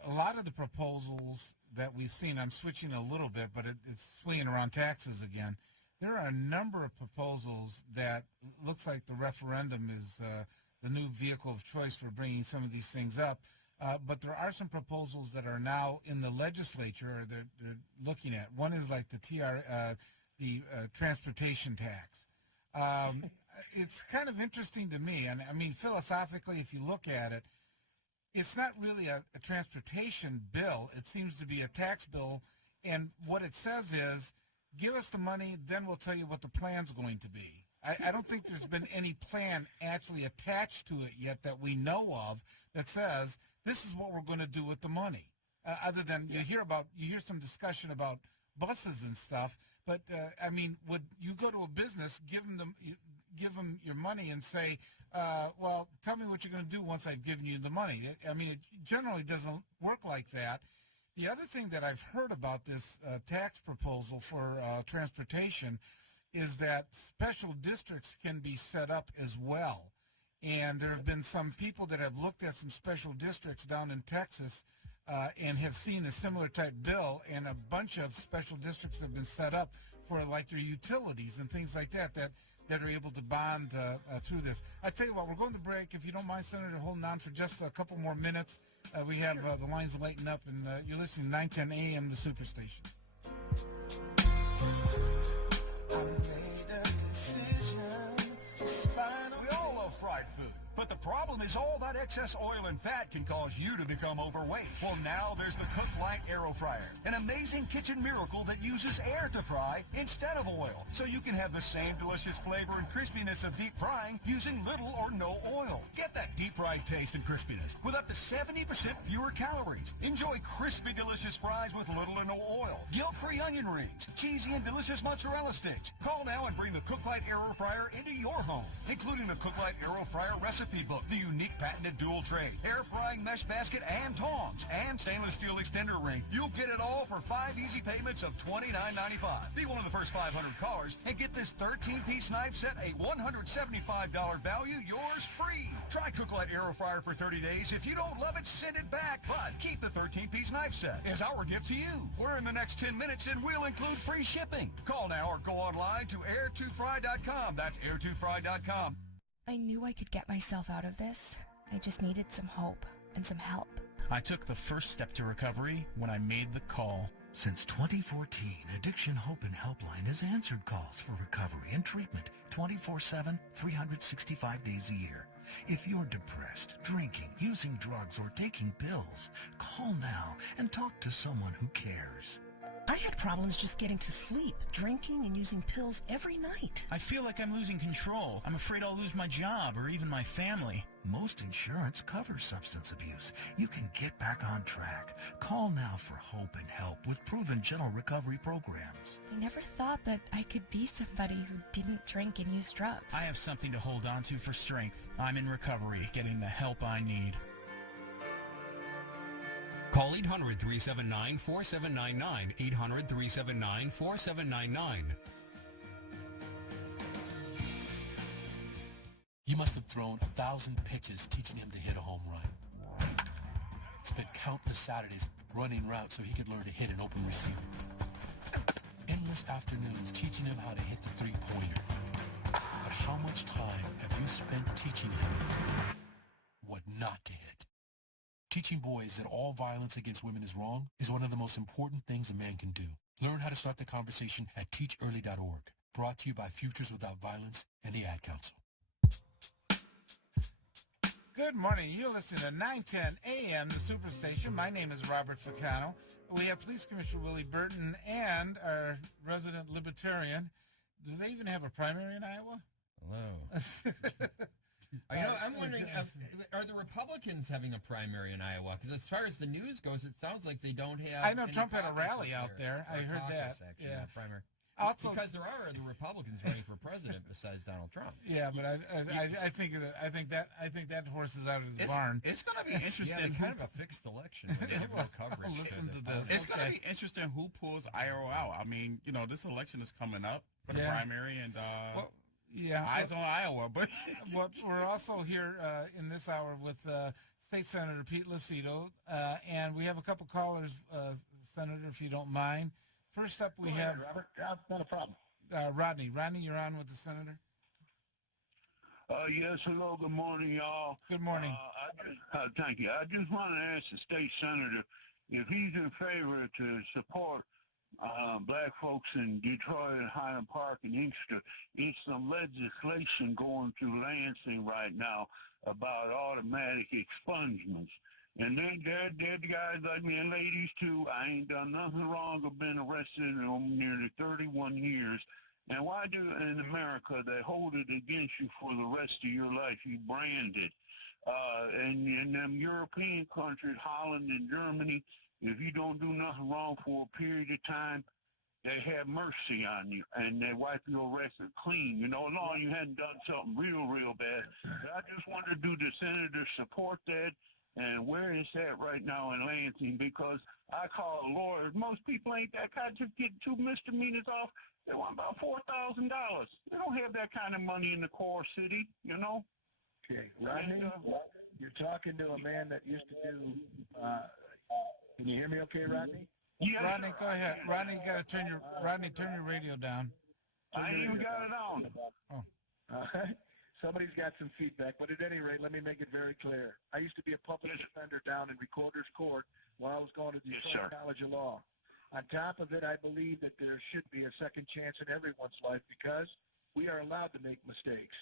a lot of the proposals that we've seen, I'm switching a little bit, but it's swinging around taxes again. There are a number of proposals that looks like the referendum is the new vehicle of choice for bringing some of these things up. But there are some proposals that are now in the legislature, or they're looking at. One is like the transportation tax. It's kind of interesting to me, and I mean, philosophically, if you look at it, it's not really a transportation bill. It seems to be a tax bill, and what it says is, give us the money, then we'll tell you what the plan's going to be. I don't think there's been any plan actually attached to it yet that we know of that says, this is what we're going to do with the money. Other than you hear some discussion about buses and stuff, but I mean, would you go to a business, give them your money and say, well, tell me what you're going to do once I've given you the money? It generally doesn't work like that. The other thing that I've heard about this tax proposal for transportation is that special districts can be set up as well. And there have been some people that have looked at some special districts down in Texas and have seen a similar type bill, and a bunch of special districts have been set up for like their utilities and things like that are able to bond through this. I tell you what, we're going to break. If you don't mind, Senator, holding on for just a couple more minutes. We have the lines lighting up, and you're listening to 910 AM, the Superstation. We all love fried food, but the problem is all that excess oil and fat can cause you to become overweight. Well, now there's the Cook Light Aero Fryer, an amazing kitchen miracle that uses air to fry instead of oil, so you can have the same delicious flavor and crispiness of deep frying using little or no oil. Get that deep fried taste and crispiness with up to 70% fewer calories. Enjoy crispy, delicious fries with little or no oil, guilt-free onion rings, cheesy and delicious mozzarella sticks. Call now and bring the Cook Light Aero Fryer into your home, including the Cook Light Aero Fryer recipe book, the unique patented dual tray, air frying mesh basket and tongs, and stainless steel extender ring. You'll get it all for 5 easy payments of $29.95. Be one of the first 500 callers and get this 13-piece knife set, a $175 value, yours free. Try Cook Light Aero Fryer for 30 days. If you don't love it, send it back, but keep the 13-piece knife set as our gift to you. We're in the next 10 minutes and we'll include free shipping. Call now or go online to air2fry.com. That's air2fry.com. I knew I could get myself out of this. I just needed some hope. and some help. I took the first step to recovery when I made the call. Since 2014, Addiction Hope and Helpline has answered calls for recovery and treatment 24/7, 365 days a year. If you're depressed, drinking, using drugs, or taking pills, call now and talk to someone who cares. I had problems just getting to sleep, drinking and using pills every night. I feel like I'm losing control. I'm afraid I'll lose my job or even my family. Most insurance covers substance abuse. You can get back on track. Call now for hope and help with proven gentle recovery programs. I never thought that I could be somebody who didn't drink and use drugs. I have something to hold on to for strength. I'm in recovery, getting the help I need. Call 800-379-4799, 800-379-4799. You must have thrown 1,000 pitches teaching him to hit a home run. Spent countless Saturdays running routes so he could learn to hit an open receiver. Endless afternoons teaching him how to hit the three-pointer. But how much time have you spent teaching him what not to hit? Teaching boys that all violence against women is wrong is one of the most important things a man can do. Learn how to start the conversation at teachearly.org. Brought to you by Futures Without Violence and the Ad Council. Good morning. You're listening to 910 AM, the Superstation. My name is Robert Ficano. We have Police Commissioner Willie Burton and our resident libertarian. Do they even have a primary in Iowa? Hello. I'm wondering, are the Republicans having a primary in Iowa? Because as far as the news goes, it sounds like they don't have. I know Trump had a rally out there. I heard that. Actually, yeah, primary. Also, because there are other Republicans running for president besides Donald Trump. Yeah, but I think that horse is out of the barn. It's going to be interesting. Yeah, kind of a fixed election. Real coverage. Listen to this. It's going to be interesting who pulls Iowa out. I mean, this election is coming up for the primary, and eyes on Iowa. But we're also here in this hour with State Senator Pete Lucido, and we have a couple callers, Senator, if you don't mind. First up, we have Robert. Not a problem. Rodney. Rodney, you're on with the senator. Yes, hello, good morning, y'all. Good morning. Thank you. I just want to ask the state senator if he's in favor to support black folks in Detroit, Highland Park, and Inkster. It's some legislation going through Lansing right now about automatic expungements. And they're guys like me and ladies, too. I ain't done nothing wrong. I've been arrested in nearly 31 years. And why do in America they hold it against you for the rest of your life? You brand it. And in them European countries, Holland and Germany, if you don't do nothing wrong for a period of time, they have mercy on you, and they wipe your record clean. As long as you hadn't done something real bad. But I just wonder, do the senators support that? And where is that right now in Lansing? Because I call lawyers. Most people ain't that kind. Just get 2 misdemeanors off. They want about $4,000. They don't have that kind of money in the core city, Okay, Rodney, you're talking to a man that used to do. Can you hear me? Okay, Rodney. Yeah. Rodney, go ahead. Rodney, you got to turn your radio down. I ain't even got it on. Oh. Somebody's got some feedback, but at any rate, let me make it very clear. I used to be a public defender down in Recorder's Court while I was going to the College of Law. On top of it, I believe that there should be a second chance in everyone's life because we are allowed to make mistakes.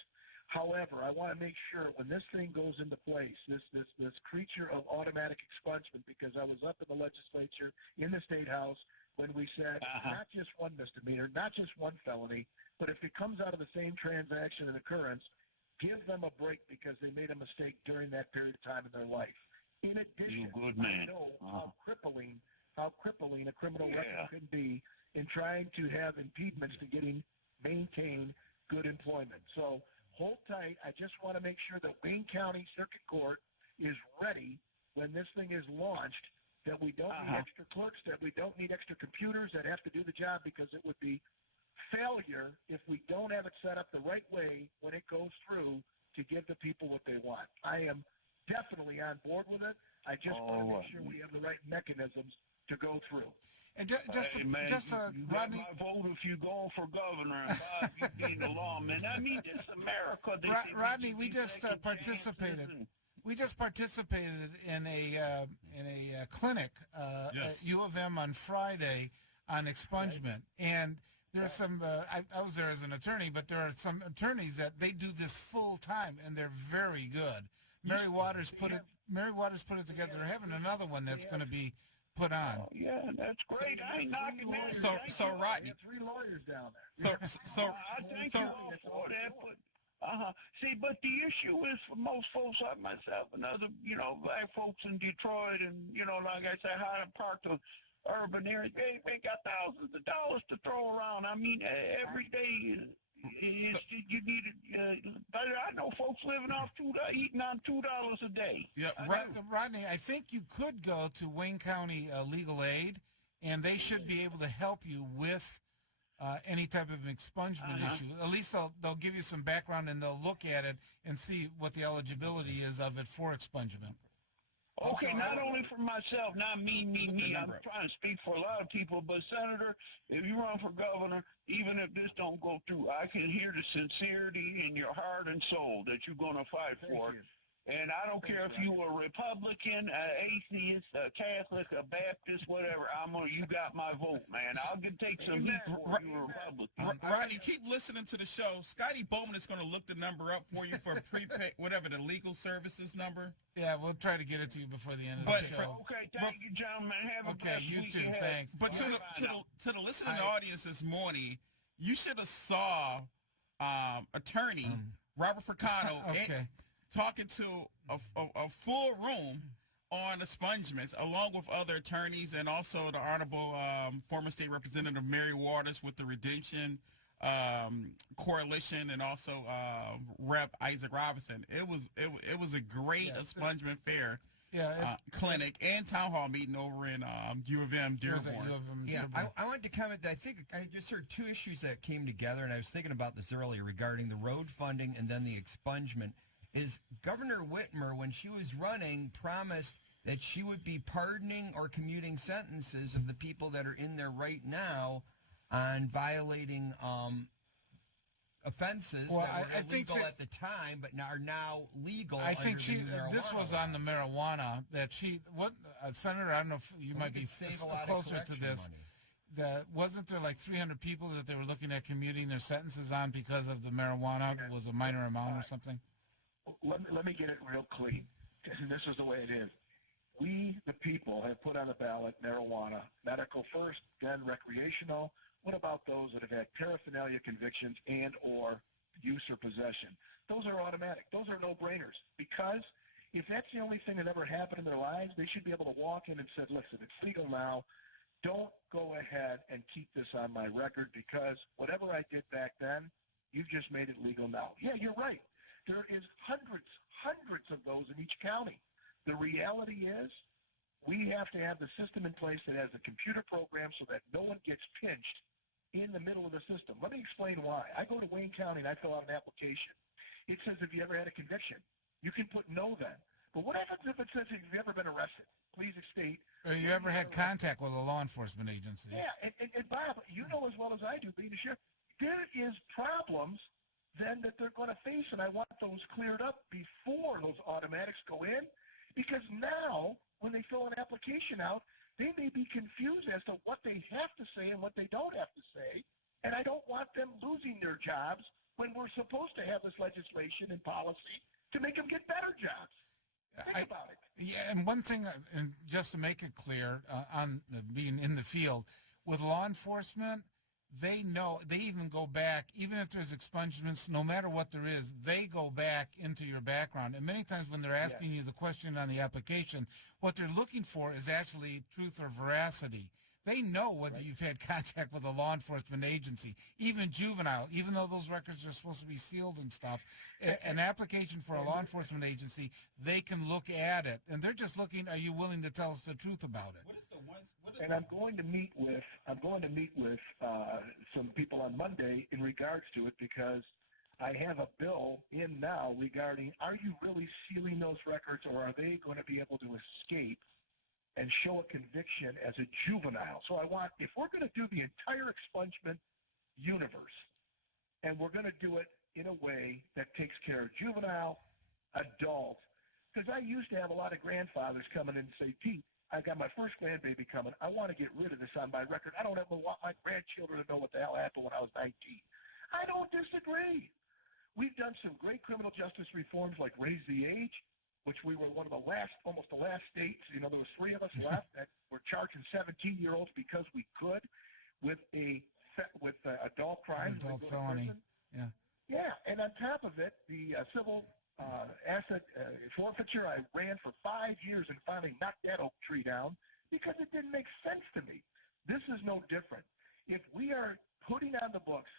However, I want to make sure when this thing goes into place, this creature of automatic expungement, because I was up in the legislature, in the State House, when we said not just one misdemeanor, not just one felony, but if it comes out of the same transaction and occurrence, give them a break because they made a mistake during that period of time in their life. In addition, I know how crippling a criminal record can be in trying to have impediments to maintain good employment. So hold tight. I just want to make sure that Wayne County Circuit Court is ready when this thing is launched, that we don't need extra clerks, that we don't need extra computers that have to do the job, because it would be failure if we don't have it set up the right way when it goes through to give the people what they want. I am definitely on board with it. I just want to make sure we have the right mechanisms to go through. And Rodney, my vote if you go for governor and Bob, you being the lawman. I mean, this America. Rodney, we just participated. We just participated in a clinic at U of M on Friday on expungement, and there's some. I was there as an attorney, but there are some attorneys that they do this full time, and they're very good. Mary Waters put it together. They're having another one that's going to be put on. Oh, yeah, that's great. I ain't knocking that. So Rodney. 3 lawyers down there. I thank you all for that. But, see, but the issue is for most folks like myself and other, black folks in Detroit and, like I say, Highland Park, the urban areas, they got thousands of dollars to throw around. I mean, every day you need it. I know folks living off eating on $2 a day. Yeah, Rodney, I think you could go to Wayne County Legal Aid, and they should be able to help you with any type of expungement issue. At least they'll give you some background, and they'll look at it and see what the eligibility is of it for expungement. Okay, not only for myself, not me. I'm trying to speak for a lot of people, but Senator, if you run for governor, even if this don't go through, I can hear the sincerity in your heart and soul that you're going to fight for it. And I don't care if you are Republican, atheist, Catholic, a Baptist, whatever. You got my vote, man. I'll take some heat for you Republican. Rodney, keep listening to the show. Scotty Boman is going to look the number up for you for prepaid, whatever the legal services number. Yeah, we'll try to get it to you before the end of the show. Okay, thank you, gentlemen. Have a blessed you week too. ahead. Thanks. But to the listening audience this morning, you should have saw attorney Robert Ficano talking to a full room on expungements, along with other attorneys, and also the Honorable former State Representative Mary Waters with the Redemption Coalition, and also Rep. Isaac Robinson. It was a great expungement fair clinic and town hall meeting over in U of M, Dearborn. Yeah, I wanted to comment that I think I just heard two issues that came together, and I was thinking about this earlier regarding the road funding and then the expungement. Is Governor Whitmer, when she was running, promised that she would be pardoning or commuting sentences of the people that are in there right now on violating offenses that were illegal at the time, but are now legal. I think this was on the marijuana that Senator, I don't know if you might be closer to this. Wasn't there like 300 people that they were looking at commuting their sentences on because of the marijuana? It was a minor amount or something? Let me get it real clean. This is the way it is. We, the people, have put on the ballot marijuana, medical first, then recreational. What about those that have had paraphernalia convictions and or use or possession? Those are automatic. Those are no-brainers. Because if that's the only thing that ever happened in their lives, they should be able to walk in and say, listen, it's legal now. Don't go ahead and keep this on my record because whatever I did back then, you've just made it legal now. Yeah, you're right. There is hundreds of those in each county. The reality is we have to have the system in place that has a computer program so that no one gets pinched in the middle of the system. Let me explain why. I go to Wayne County and I fill out an application. It says if you ever had a conviction. You can put no then. But what happens if it says if you've ever been arrested? Please state. Or you ever had contact with a law enforcement agency? Yeah, and Bob, you know as well as I do, being a sheriff, there is problems then that they're going to face, and I want those cleared up before those automatics go in, because now when they fill an application out, they may be confused as to what they have to say and what they don't have to say, and I don't want them losing their jobs when we're supposed to have this legislation and policy to make them get better jobs. Think about it. Yeah, and one thing, and just to make it clear, on being in the field, with law enforcement, they know, they even go back, even if there's expungements, no matter what there is, they go back into your background. And many times when they're asking you the question on the application, what they're looking for is actually truth or veracity. They know whether you've had contact with a law enforcement agency, even juvenile, even though those records are supposed to be sealed and stuff. An application for a law enforcement agency, they can look at it, and they're just looking, are you willing to tell us the truth about it? And I'm going to meet with some people on Monday in regards to it because I have a bill in now regarding, are you really sealing those records, or are they going to be able to escape and show a conviction as a juvenile? So I want, if we're going to do the entire expungement universe, and we're going to do it in a way that takes care of juvenile, adult, Because I used to have a lot of grandfathers coming in and say, Pete, I got my first grandbaby coming. I want to get rid of this on my record. I don't ever want my grandchildren to know what the hell happened when I was 19. I don't disagree. We've done some great criminal justice reforms like raise the age, which we were one of the last, almost the last states. You know, there was 3 of us left that were charging 17-year-olds because we could with adult crimes. Adult felony. Yeah. Yeah, and on top of it, the civil asset forfeiture, I ran for 5 years and finally knocked that oak tree down because it didn't make sense to me. This is no different. If we are putting on the books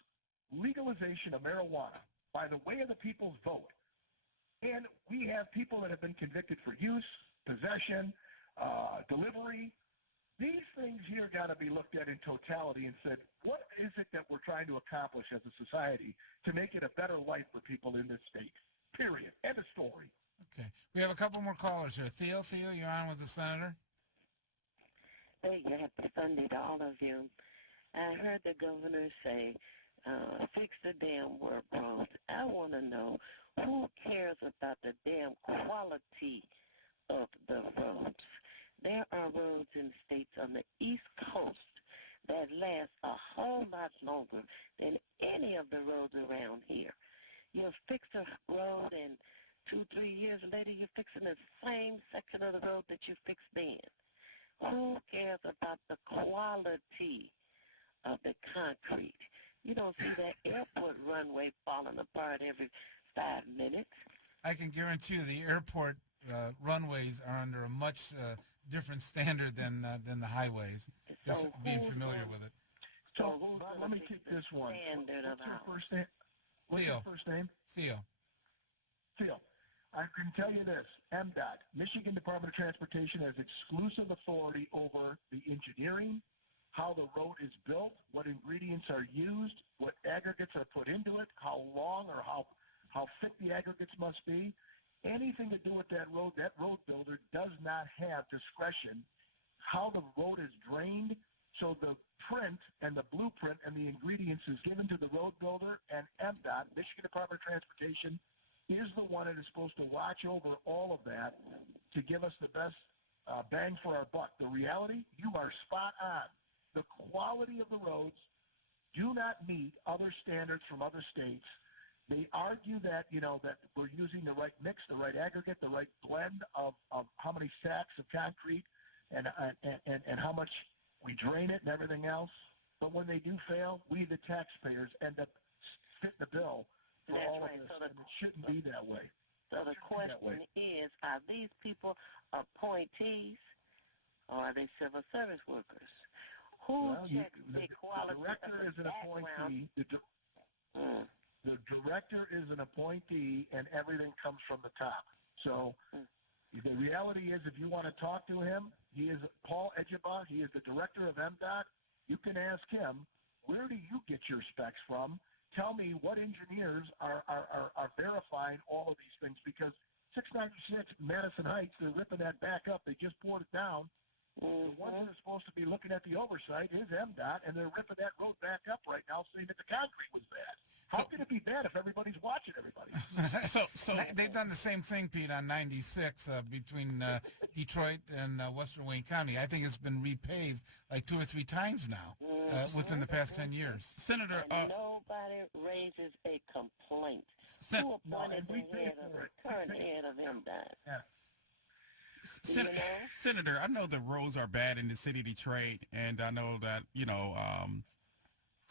legalization of marijuana by the way of the people's vote, and we have people that have been convicted for use, possession, delivery, these things here got to be looked at in totality and said, what is it that we're trying to accomplish as a society to make it a better life for people in this state? Period. End of story. Okay. We have a couple more callers here. Theo, you're on with the senator. Hey, happy Sunday to all of you. I heard the governor say, fix the damn work roads. I want to know who cares about the damn quality of the roads. There are roads in states on the East Coast that last a whole lot longer than any of the roads around here. You'll fix a road and 2-3 years later you're fixing the same section of the road that you fixed then. Who cares about the quality of the concrete? You don't see that airport runway falling apart every 5 minutes. I can guarantee you the airport runways are under a much different standard than the highways. Just being familiar with it. So let me take this one. What's your first name? What's your first name? Theo. I can tell you this. MDOT, Michigan Department of Transportation, has exclusive authority over the engineering, how the road is built, what ingredients are used, what aggregates are put into it, how long or how thick the aggregates must be. Anything to do with that road builder does not have discretion how the road is drained. So the print and the blueprint and the ingredients is given to the road builder, and MDOT, Michigan Department of Transportation, is the one that is supposed to watch over all of that to give us the best bang for our buck. The reality, you are spot on. The quality of the roads do not meet other standards from other states. They argue that, that we're using the right mix, the right aggregate, the right blend of how many sacks of concrete and how much we drain it and everything else. But when they do fail, we, the taxpayers, end up fitting the bill for all of this. So it shouldn't be that way. So the question is, are these people appointees or are they civil service workers? Who checks the quality? The director is an appointee. The director is an appointee, and everything comes from the top. So the reality is, if you want to talk to him, he is Paul Ejaba. He is the director of MDOT. You can ask him, where do you get your specs from? Tell me what engineers are verifying all of these things, because 696 Madison Heights, they're ripping that back up. They just poured it down. The ones that are supposed to be looking at the oversight is MDOT, and they're ripping that road back up right now, saying that the concrete was bad. How can it be bad if everybody's watching everybody? So they've done the same thing, Pete, on 96 between Detroit and Western Wayne County. I think it's been repaved like 2 or 3 times now within the past 10 years. Senator, nobody raises a complaint. Who appointed the current head of MDOT? Yeah. Senator, I know the roads are bad in the city of Detroit, and I know that,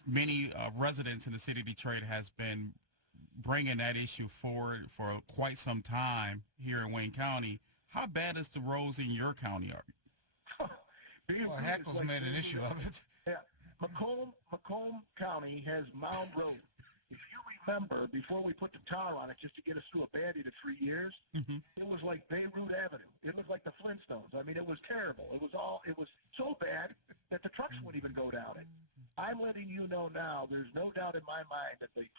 many residents in the city of Detroit has been bringing that issue forward for quite some time here in Wayne County. How bad is the roads in your county? Well, Hackle's made an issue of it. Yeah. Macomb County has Mound Road. If you remember, before we put the tar on it just to get us through a Band-Aid of 3 years, it was like Beirut Avenue. It looked like the Flintstones. I mean, it was terrible. It was so bad that the trucks wouldn't even go down it. I'm letting you know now, there's no doubt in my mind that the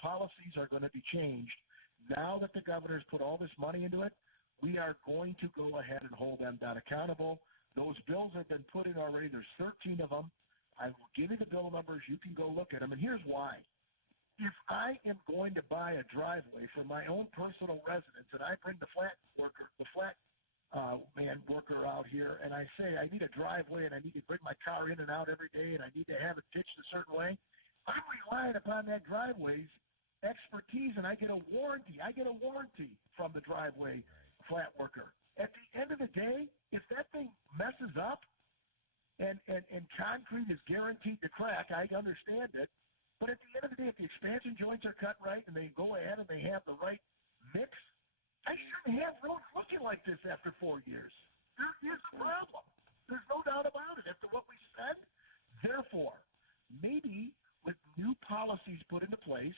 policies are going to be changed. Now that the governor's put all this money into it, we are going to go ahead and hold MDOT accountable. Those bills have been put in already. There's 13 of them. I will give you the bill numbers. You can go look at them. And here's why. if I am going to buy a driveway for my own personal residence and I bring the flat man worker out here and I say I need a driveway and I need to bring my car in and out every day and I need to have it pitched a certain way, I'm relying upon that driveway's expertise and I get a warranty. I get a warranty from the driveway flat worker. At the end of the day, if that thing messes up and concrete is guaranteed to crack, I understand it. But at the end of the day, if the expansion joints are cut right and they go ahead and they have the right mix, I shouldn't have roads looking like this after 4 years. There is a problem. There's no doubt about it after what we said. Therefore, maybe with new policies put into place,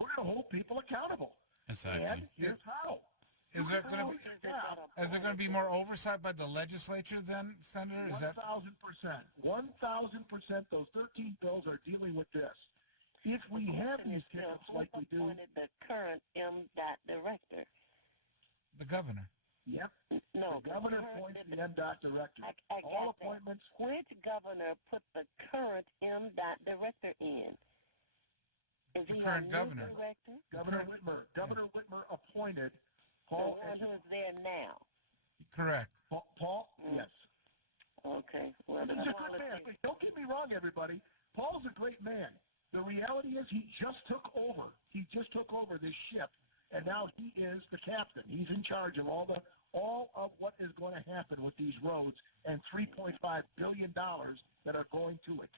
we're going to hold people accountable. Exactly. And here's how. Is there going to be more oversight by the legislature then, Senator? 1,000%. 1,000%. Those 13 bills are dealing with this. If we have these tickets like we do... the current MDOT director? The governor. Yep. No. The governor appoints the MDOT director. I All appointments... Which governor put the current MDOT director in? Is he current a governor? New director? Governor Whitmer. Governor Whitmer appointed Paul... The one who is there now? Correct. Paul? Yes. Okay. Well, He's a good man. Don't get me wrong, everybody. Paul's a great man. The reality is he just took over. He just took over this ship, and now he is the captain. He's in charge of all of what is going to happen with these roads and $3.5 billion that are going to it.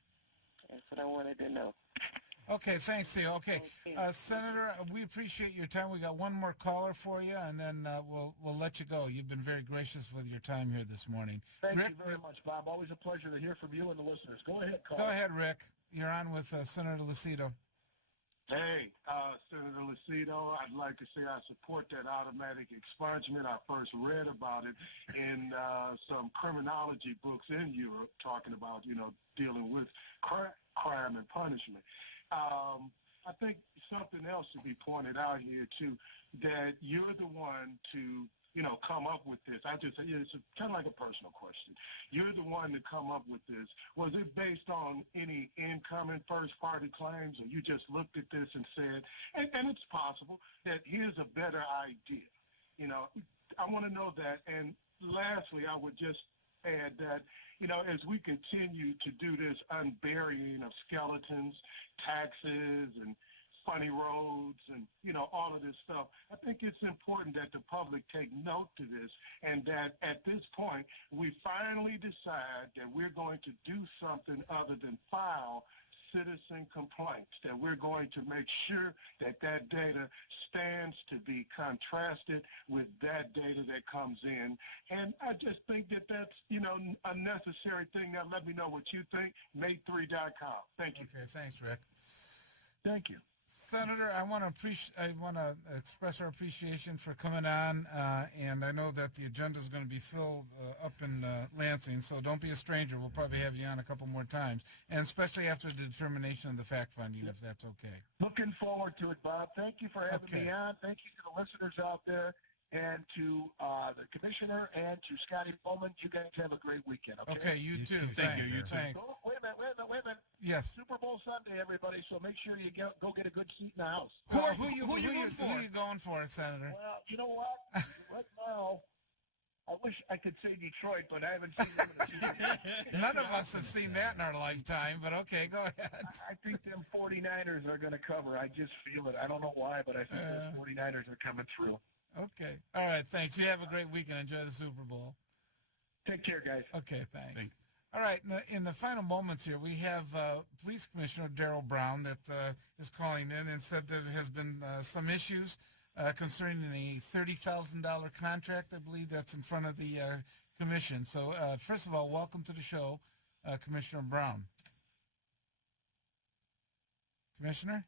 That's what I wanted to know. Okay, thanks, Theo. Okay, Senator, we appreciate your time. We got one more caller for you, and then we'll let you go. You've been very gracious with your time here this morning. Thank Rick, you very much, Bob. Always a pleasure to hear from you and the listeners. Go ahead, caller. Go ahead, Rick. You're on with Senator Lucido. Hey, Senator Lucido, I'd like to say I support that automatic expungement. I first read about it in some criminology books in Europe talking about, dealing with crime and punishment. I think something else to be pointed out here, too, that you're the one to, come up with this. It's kind of like a personal question. You're the one to come up with this. Was it based on any incoming first-party claims, or you just looked at this and said, and it's possible, that here's a better idea? I want to know that. And lastly, I would just add that, as we continue to do this unburying of skeletons, taxes, and funny roads, and, all of this stuff, I think it's important that the public take note to this, and that at this point, we finally decide that we're going to do something other than file citizen complaints, that we're going to make sure that that data stands to be contrasted with that data that comes in. And I just think that that's, a necessary thing. Now, let me know what you think. May3.com. Thank you. Okay, thanks, Rick. Thank you. Senator, I want to express our appreciation for coming on, and I know that the agenda is going to be filled up in Lansing, so don't be a stranger. We'll probably have you on a couple more times, and especially after the determination of the fact-finding, if that's okay. Looking forward to it, Bob. Thank you for having me on. Thank you to the listeners out there, and to the commissioner, and to Scotty Boman. You guys have a great weekend, okay? Okay, you too. Thank you. You too. Thanks. Oh, wait a minute. Yes. Super Bowl Sunday, everybody, so make sure you go get a good seat in the house. Who are you going for, Senator? Well, you know what? Right now, I wish I could say Detroit, but I haven't seen them in the season. None of us have seen that in our lifetime, but okay, go ahead. I think them 49ers are going to cover. I just feel it. I don't know why, but I think the 49ers are coming through. Okay. All right, thanks. You have a great weekend. Enjoy the Super Bowl. Take care, guys. Okay, thanks. All right, in the final moments here, we have Police Commissioner Darryl Brown that is calling in and said there has been some issues concerning a $30,000 contract, I believe, that's in front of the commission. So, first of all, welcome to the show, Commissioner Brown. Commissioner?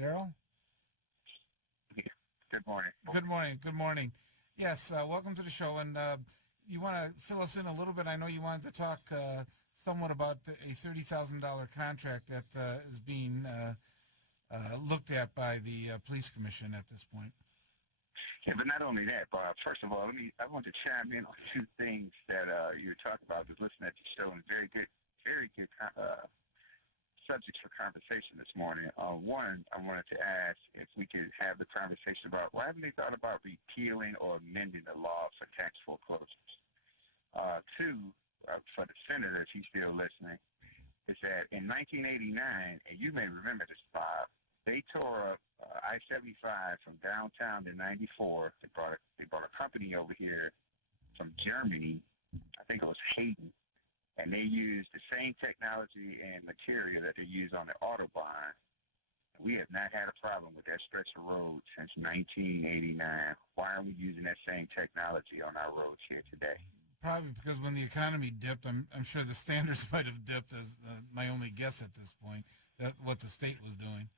Darryl? Good morning. Good morning. Yes, welcome to the show. And you want to fill us in a little bit? I know you wanted to talk somewhat about a $30,000 contract that is being looked at by the Police Commission at this point. Yeah, but not only that, Bob. First of all, I want to chime in on two things that you were talking about. Just listening at your show, and very good subjects for conversation this morning. One, I wanted to ask if we could have the conversation about why haven't they thought about repealing or amending the law for tax foreclosures? Two, for the senator, if he's still listening, is that in 1989, and you may remember this, Bob, they tore up I-75 from downtown to 94. They brought a company over here from Germany. I think it was Hayden. And they used the same technology and material that they use on the Autobahn. We have not had a problem with that stretch of road since 1989. Why are we using that same technology on our roads here today? Probably because when the economy dipped, I'm sure the standards might have dipped, as my only guess at this point, what the state was doing.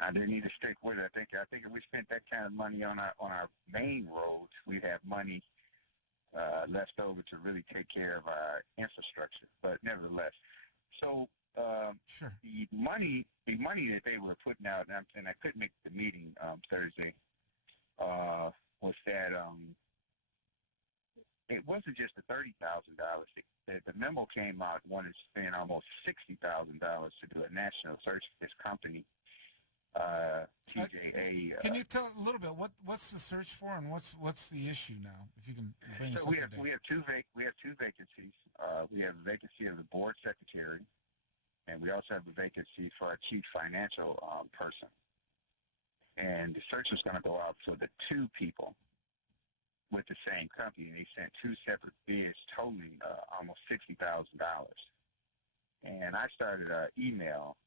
I didn't need to stick with it. I think if we spent that kind of money on our main roads, we'd have money left over to really take care of our infrastructure. But nevertheless, so sure. the money that they were putting out, and I couldn't make the meeting Thursday, was that it wasn't just the $30,000. The memo came out wanted to spend almost $60,000 to do a national search for this company. TJA. Can you tell a little bit what's the search for and what's the issue now? If you can bring us up to date. We have two vacancies. We have a vacancy of the board secretary, and we also have a vacancy for our chief financial person. And the search is going to go out for the two people with the same company. And they sent two separate bids totaling almost $60,000. And I started an email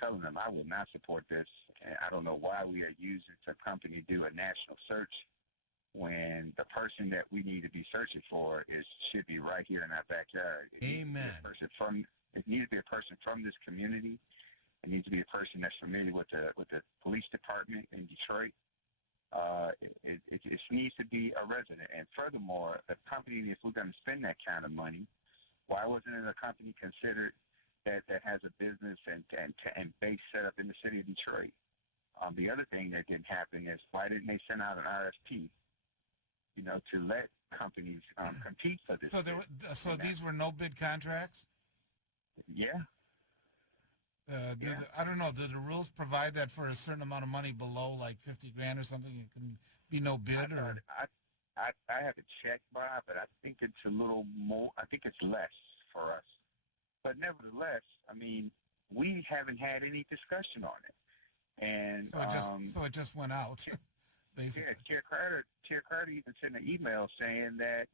telling them I will not support this, and I don't know why we are using a company to do a national search when the person that we need to be searching for should be right here in our backyard. Amen. It needs to be a person from this community. It needs to be a person that's familiar with the police department in Detroit. It needs to be a resident. And furthermore, the company, if we're going to spend that kind of money, why wasn't it a company considered that has a business and base set up in the city of Detroit? The other thing that didn't happen is why didn't they send out an RFP, to let companies compete for this? So these were no bid contracts? Yeah. I don't know. Do the rules provide that for a certain amount of money below like $50,000 or something, it can be no bid? I haven't checked, Bob, but I think it's a little more. I think it's less for us. But nevertheless, I mean, we haven't had any discussion on it, and so it just went out. Basically. Yeah, Chair Carter even sent an email saying that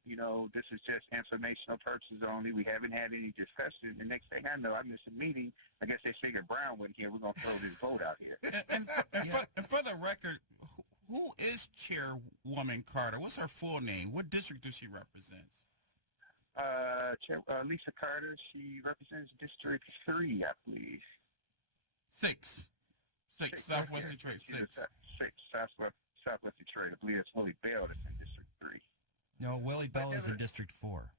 this is just informational purposes only. We haven't had any discussion. The next thing I know, I missed a meeting. I guess they figured Brown wasn't here. We're gonna throw this vote out here. And for the record, who is Chairwoman Carter? What's her full name? What district does she represent? Lisa Carter, she represents District 3, I believe. Six, Southwest Detroit, 6. Southwest Detroit. I believe it's Willie Bell that's in District 3. No, Willie Bell is in District 4.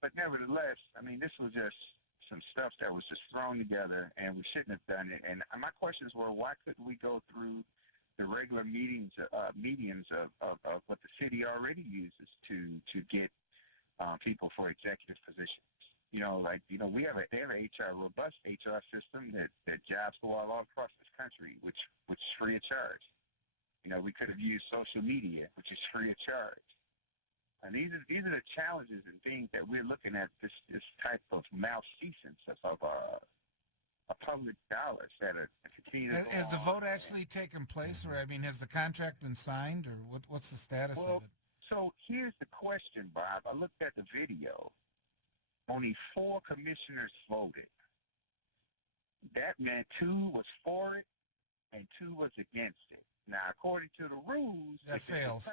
But nevertheless, I mean, this was just some stuff that was just thrown together, and we shouldn't have done it. And my questions were, why couldn't we go through the regular mediums of what the city already uses to get people for executive positions? They have a robust HR system that jobs go all across this country, which is free of charge. We could have used social media, which is free of charge. And these are the challenges and things that we're looking at, this type of malfeasance of public dollars that are continue to go Has the on. vote actually taken place, or has the contract been signed, or what's the status of it? So here's the question, Bob. I looked at the video. Only 4 commissioners voted. That meant 2 was for it and 2 was against it. Now, according to the rules, that fails.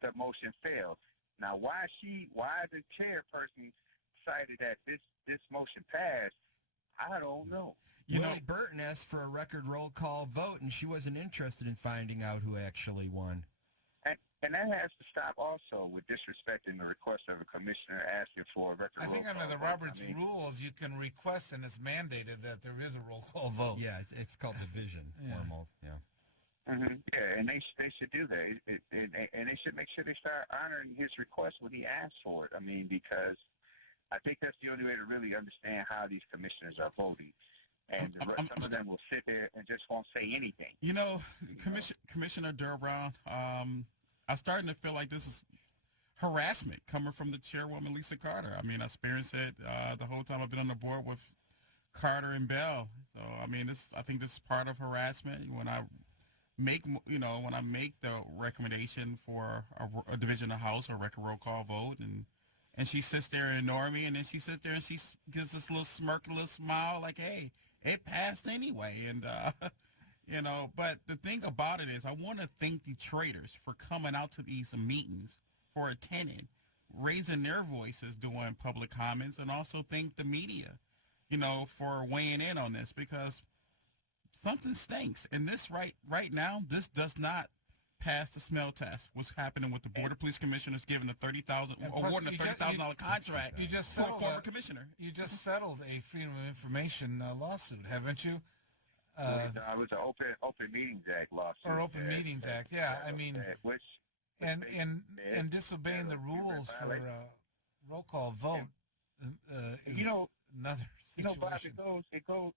The motion fails. Now, why the chairperson decided that this motion passed, I don't know. Willie Burton asked for a record roll call vote, and she wasn't interested in finding out who actually won. And that has to stop also with disrespecting the request of a commissioner asking for a record roll call. I think under the Roberts rules, you can request, and it's mandated that there is a roll call vote. Yeah, it's called division, formal, yeah. Mm-hmm. Yeah, and they should do that, and they should make sure they start honoring his request when he asks for it. I mean, because I think that's the only way to really understand how these commissioners are voting. And some of them will sit there and just won't say anything. Commissioner Darryl Brown, I'm starting to feel like this is harassment coming from the chairwoman, Lisa Carter. I mean, I experienced it the whole time I've been on the board with Carter and Bell. So, I mean, I think this is part of harassment. When I make the recommendation for a division of House or record roll call vote, and she sits there and ignore me, and then she sits there and she gives this little smirk, a little smile, like, hey, it passed anyway. And, but the thing about it is I want to thank Detroiters for coming out to these meetings, for attending, raising their voices, doing public comments, and also thank the media, for weighing in on this, because something stinks. And this right now, this does not pass the smell test. What's happening with the Board of Police Commissioners giving the awarding a $30,000 contract to a former commissioner? You just settled a Freedom of Information lawsuit, haven't you? It was an Open Meetings Act lawsuit. Or Open Meetings Act, yeah. I mean, and disobeying the rules for roll call vote is another situation. Bob, it goes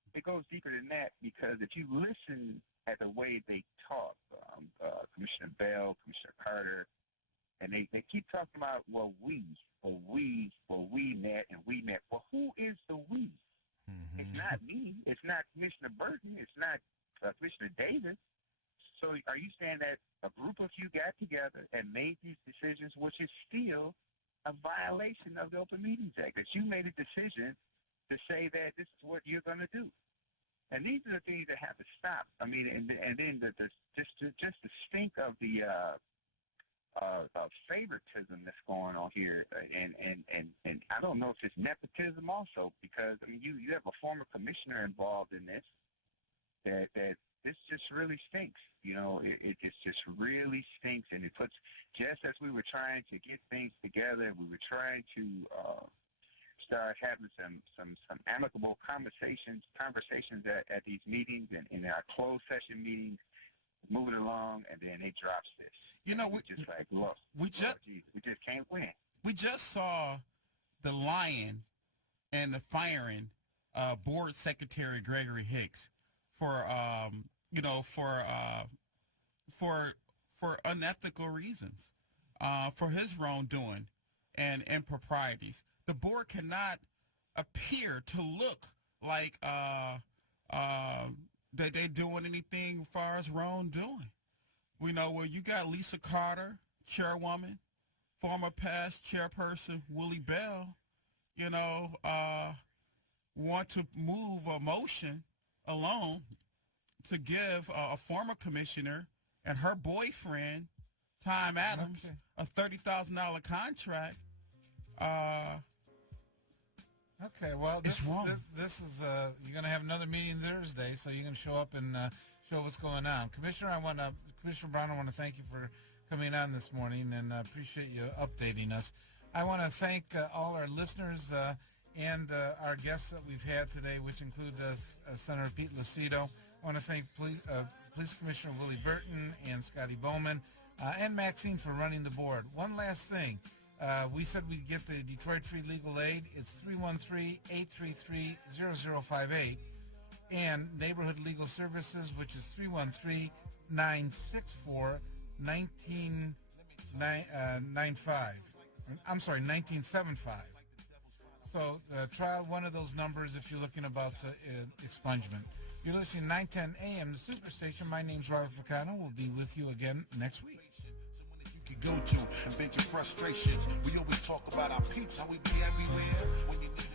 deeper than that, because if you listen at the way they talk, Commissioner Bell, Commissioner Carter, and they keep talking about, we met, and we met. Well, who is the we? Mm-hmm. It's not me. It's not Commissioner Burton. It's not Commissioner Davis. So are you saying that a group of you got together and made these decisions, which is still a violation of the Open Meetings Act, that you made a decision to say that this is what you're going to do? And these are the things that have to stop. I mean, and then just the stink of the favoritism that's going on here, and I don't know if it's nepotism also, because I mean, you have a former commissioner involved in this. That this just really stinks. It just really stinks, and it puts, just as we were trying to get things together, we were trying to start having some amicable conversations at these meetings and in our closed session meetings, moving along, and then it drops this. Just like, look, we just can't win. We just saw the lying and the firing board secretary Gregory Hicks for unethical reasons, for his wrongdoing and improprieties. The board cannot appear to look like that they're doing anything as far as wrongdoing. We know where you got Lisa Carter, chairwoman, former past chairperson Willie Bell, want to move a motion alone to give a former commissioner and her boyfriend, Tom Adams, a $30,000 contract. Okay, well, this is you're going to have another meeting Thursday, so you can show up and show what's going on. Commissioner Brown, I want to thank you for coming on this morning, and appreciate you updating us. I want to thank all our listeners and our guests that we've had today, which include Senator Pete Lucido. I want to thank Police Commissioner Willie Burton and Scotty Boman and Maxine for running the board. One last thing. We said we'd get the Detroit Free Legal Aid. It's 313-833-0058. And Neighborhood Legal Services, which is 1975. So try one of those numbers if you're looking about expungement. You're listening to 910 AM, the Superstation. My name's Robert Ficano. We'll be with you again next week. Go to and vent your frustrations. We always talk about our peeps, how we be everywhere when you need